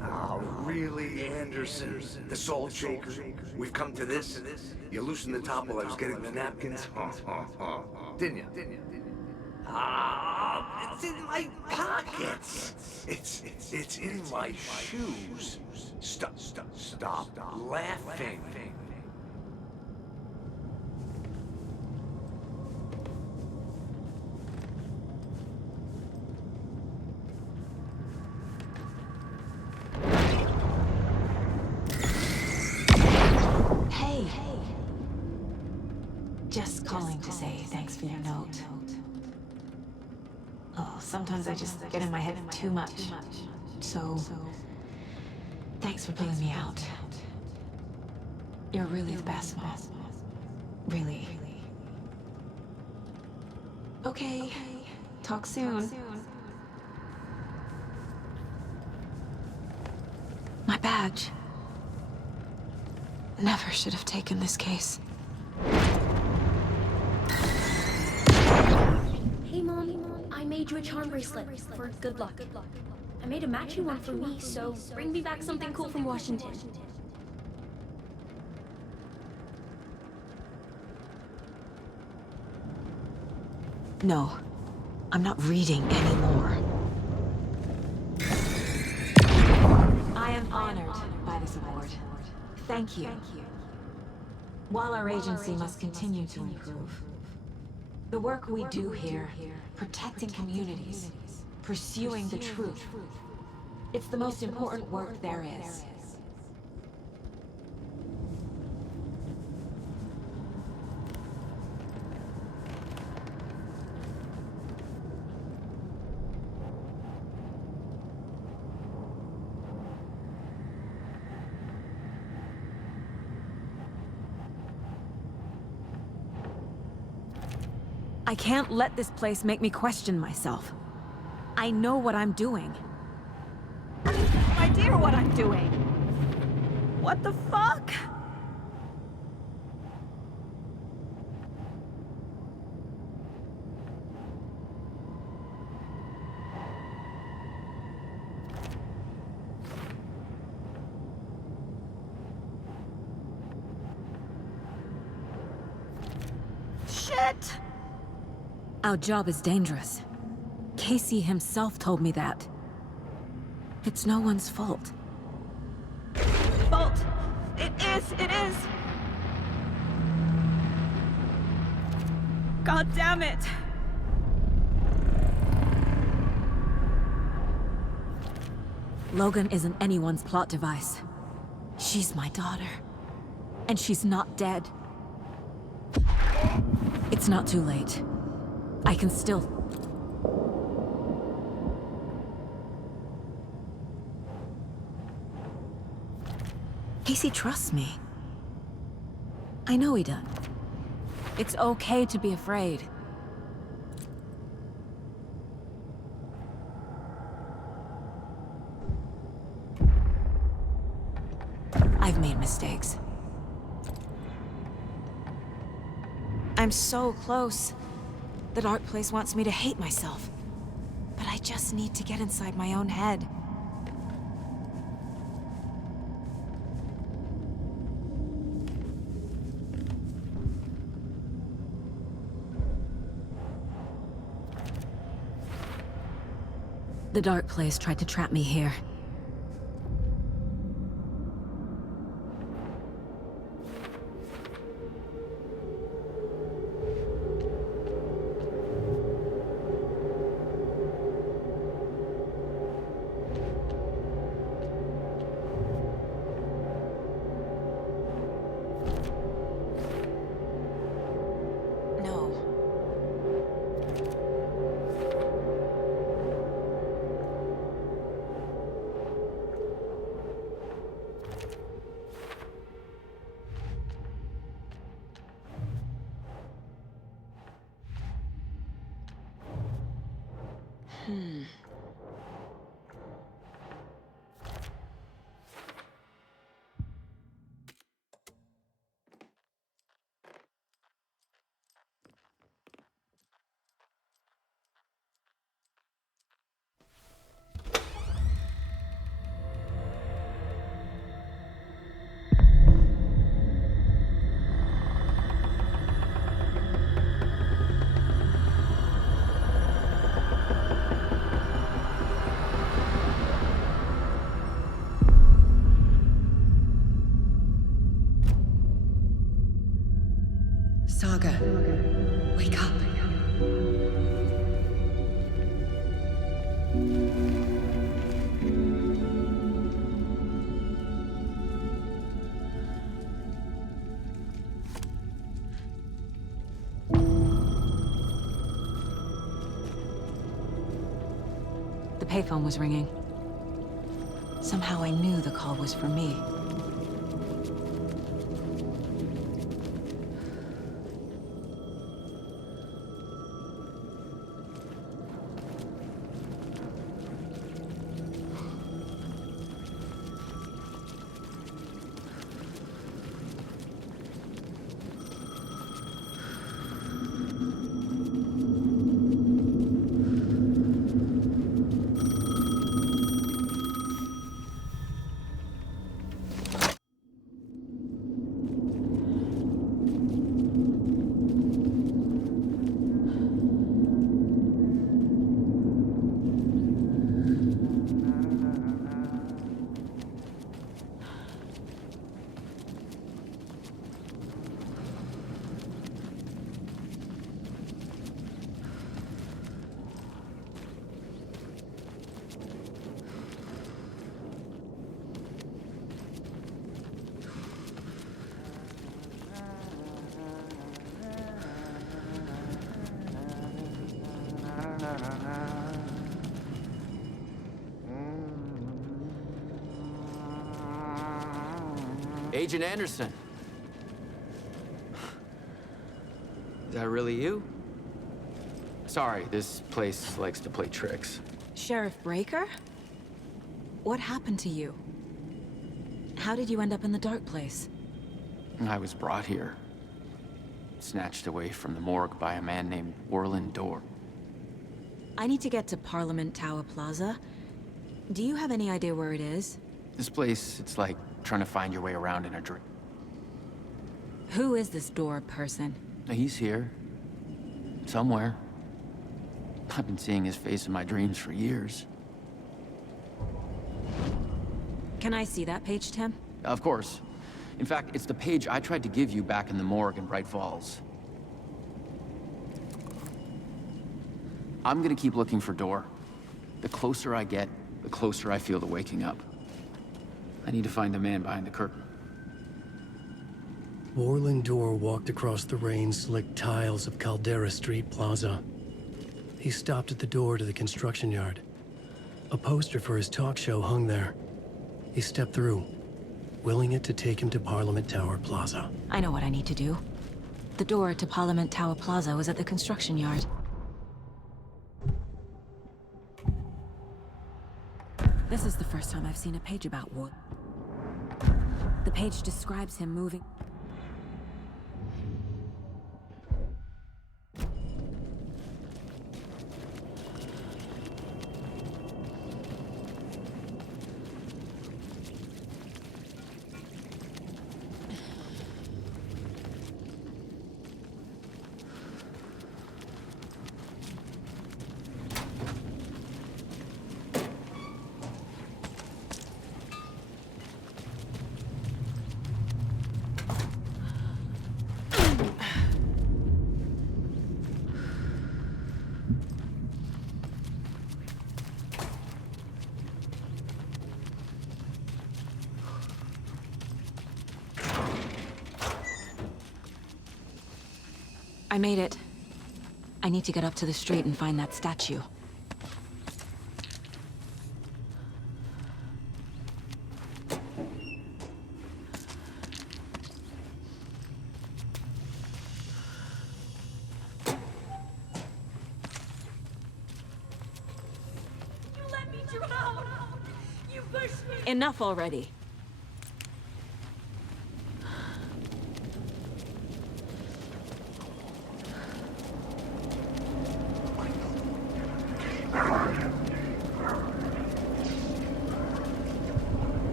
Oh, really, Anderson? The salt shaker? We've come to this? You loosened the top while I was getting the napkins? Didn't you? Ah, it's in my pockets. It's in my shoes. Stop laughing. Hey. Just calling to say thanks for your note. Oh, sometimes I just get in my head too much. So, thanks for pulling me out. You're really the best, Mom. Really. Okay. Talk soon. My badge. Never should have taken this case. Hey, Mom, I made you a charm bracelet for good luck. I made a matching one for me, so bring me back something cool from Washington. No, I'm not reading anymore. I am honored by this award. Thank you. While our agency must continue to improve, the work we do here, protecting communities, pursuing the truth, it's the most important work there is. I can't let this place make me question myself. I know what I'm doing. I idea what I'm doing. What the fuck? Shit! Our job is dangerous. Casey himself told me that. It's no one's fault. Fault! It is! God damn it! Logan isn't anyone's plot device. She's my daughter. And she's not dead. It's not too late. I can still... Casey trusts me. I know he does. It's okay to be afraid. I've made mistakes. I'm so close. The dark place wants me to hate myself. But I just need to get inside my own head. The dark place tried to trap me here. Saga, wake up. The payphone was ringing. Somehow I knew the call was for me. Agent Anderson. Is that really you? Sorry, this place likes to play tricks. Sheriff Breaker? What happened to you? How did you end up in the dark place? I was brought here. Snatched away from the morgue by a man named Warland Dorr. I need to get to Parliament Tower Plaza. Do you have any idea where it is? This place, it's like trying to find your way around in a dream. Who is this Dorr person? He's here. Somewhere. I've been seeing his face in my dreams for years. Can I see that page, Tim? Of course. In fact, it's the page I tried to give you back in the morgue in Bright Falls. I'm gonna keep looking for Dorr. The closer I get, the closer I feel to waking up. I need to find the man behind the curtain. Warland Dorr walked across the rain-slicked tiles of Caldera Street Plaza. He stopped at the door to the construction yard. A poster for his talk show hung there. He stepped through, willing it to take him to Parliament Tower Plaza. I know what I need to do. The door to Parliament Tower Plaza was at the construction yard. This is the first time I've seen a page about Ward. The page describes him moving. I made it. I need to get up to the street and find that statue. Enough already.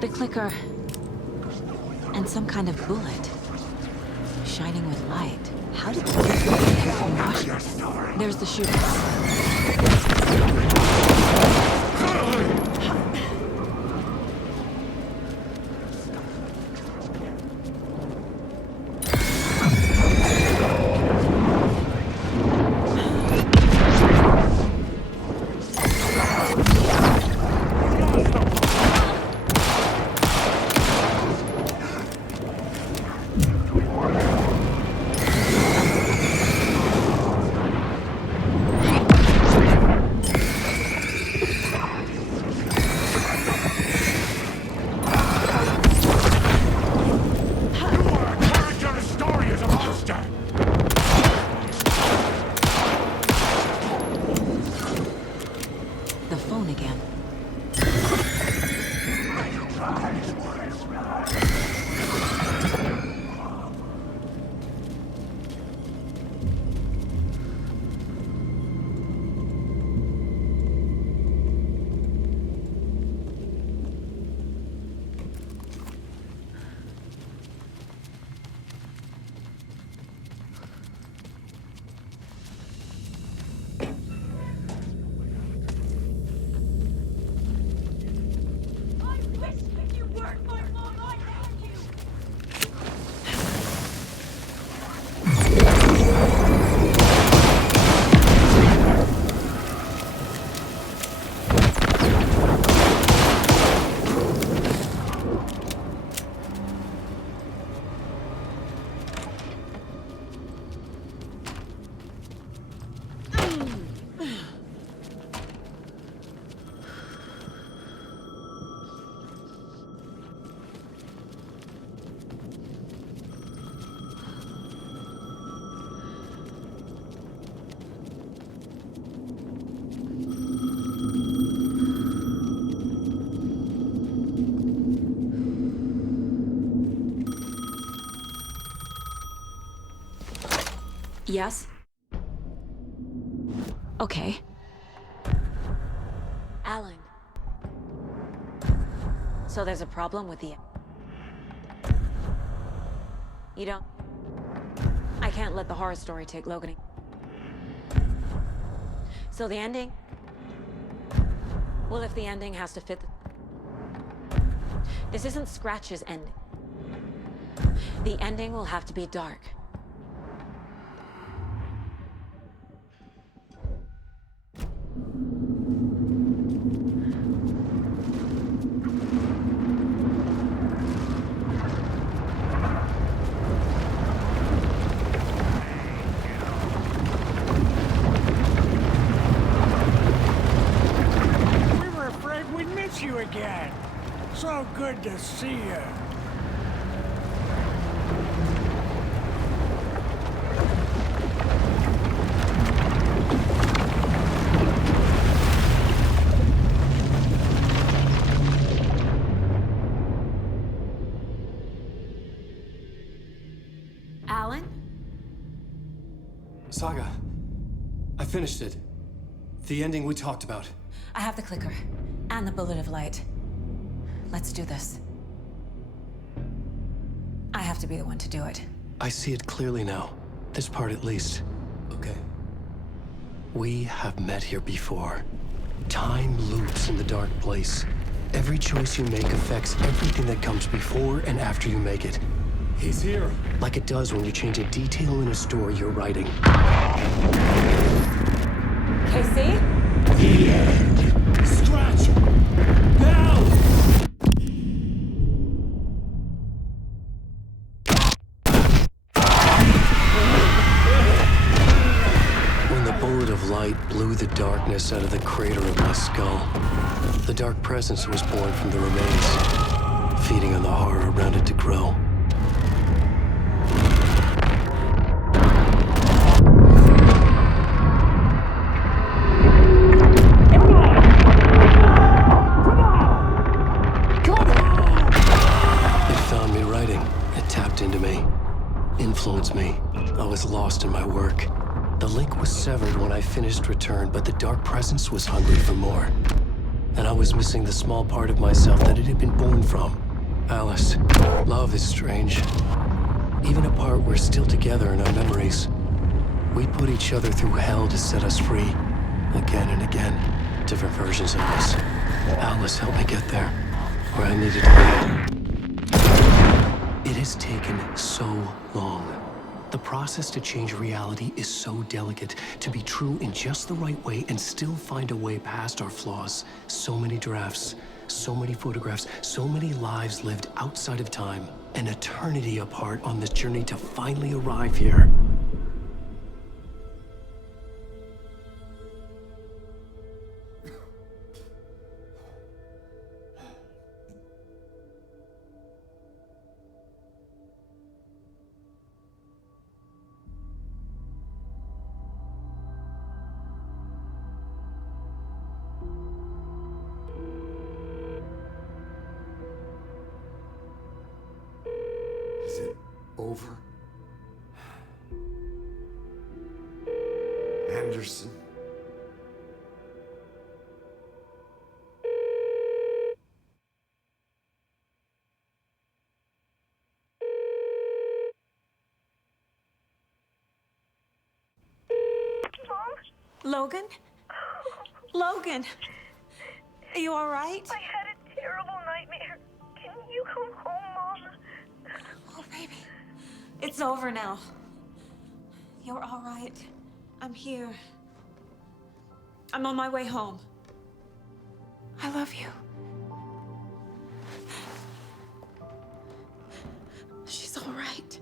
The clicker. And some kind of bullet. Shining with light. How did the bullets get from Washington? There's the shooters. Yes? Okay. Alan. So there's a problem with the... You don't... I can't let the horror story take Logan. So the ending? Well, if the ending has to fit... This isn't Scratch's ending. The ending will have to be dark. You again. So good to see you. Alan? Saga, I finished it. The ending we talked about. I have the clicker. And the bullet of light. Let's do this. I have to be the one to do it. I see it clearly now. This part at least. Okay. We have met here before. Time loops in the dark place. Every choice you make affects everything that comes before and after you make it. He's here. Like it does when you change a detail in a story you're writing. KC? The end. Scratch! Now! of light blew the darkness out of the crater of my skull. The dark presence was born from the remains, feeding on the horror around it to grow. Into me, influenced me. I was lost in my work. The link was severed when I finished Return, but the dark presence was hungry for more. And I was missing the small part of myself that it had been born from. Alice, love is strange. Even apart, we're still together in our memories. We put each other through hell to set us free. Again and again, different versions of us. Alice helped me get there, where I needed to be. It has taken so long. The process to change reality is so delicate, to be true in just the right way and still find a way past our flaws. So many drafts, so many photographs, so many lives lived outside of time, an eternity apart on this journey to finally arrive here. Is it over? Anderson? Logan? Logan! Are you all right? I had a terrible nightmare. Can you come home, Mom? Oh, baby. It's over now. You're all right. I'm here. I'm on my way home. I love you. She's all right.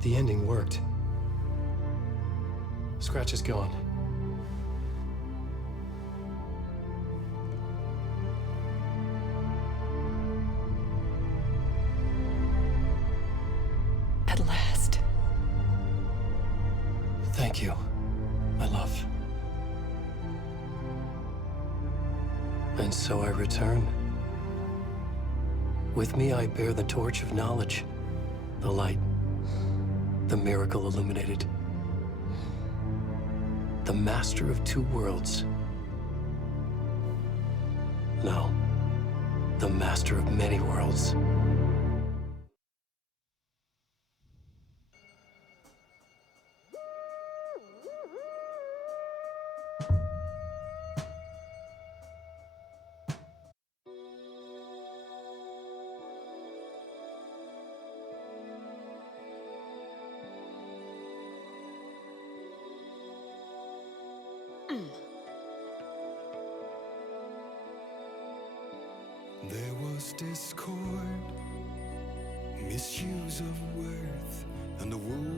The ending worked. Scratch is gone. At last. Thank you, my love. And so I return. With me I bear the torch of knowledge, the light, the miracle illuminated. The master of two worlds. No, the master of many worlds. There was discord, misuse of worth, and the wound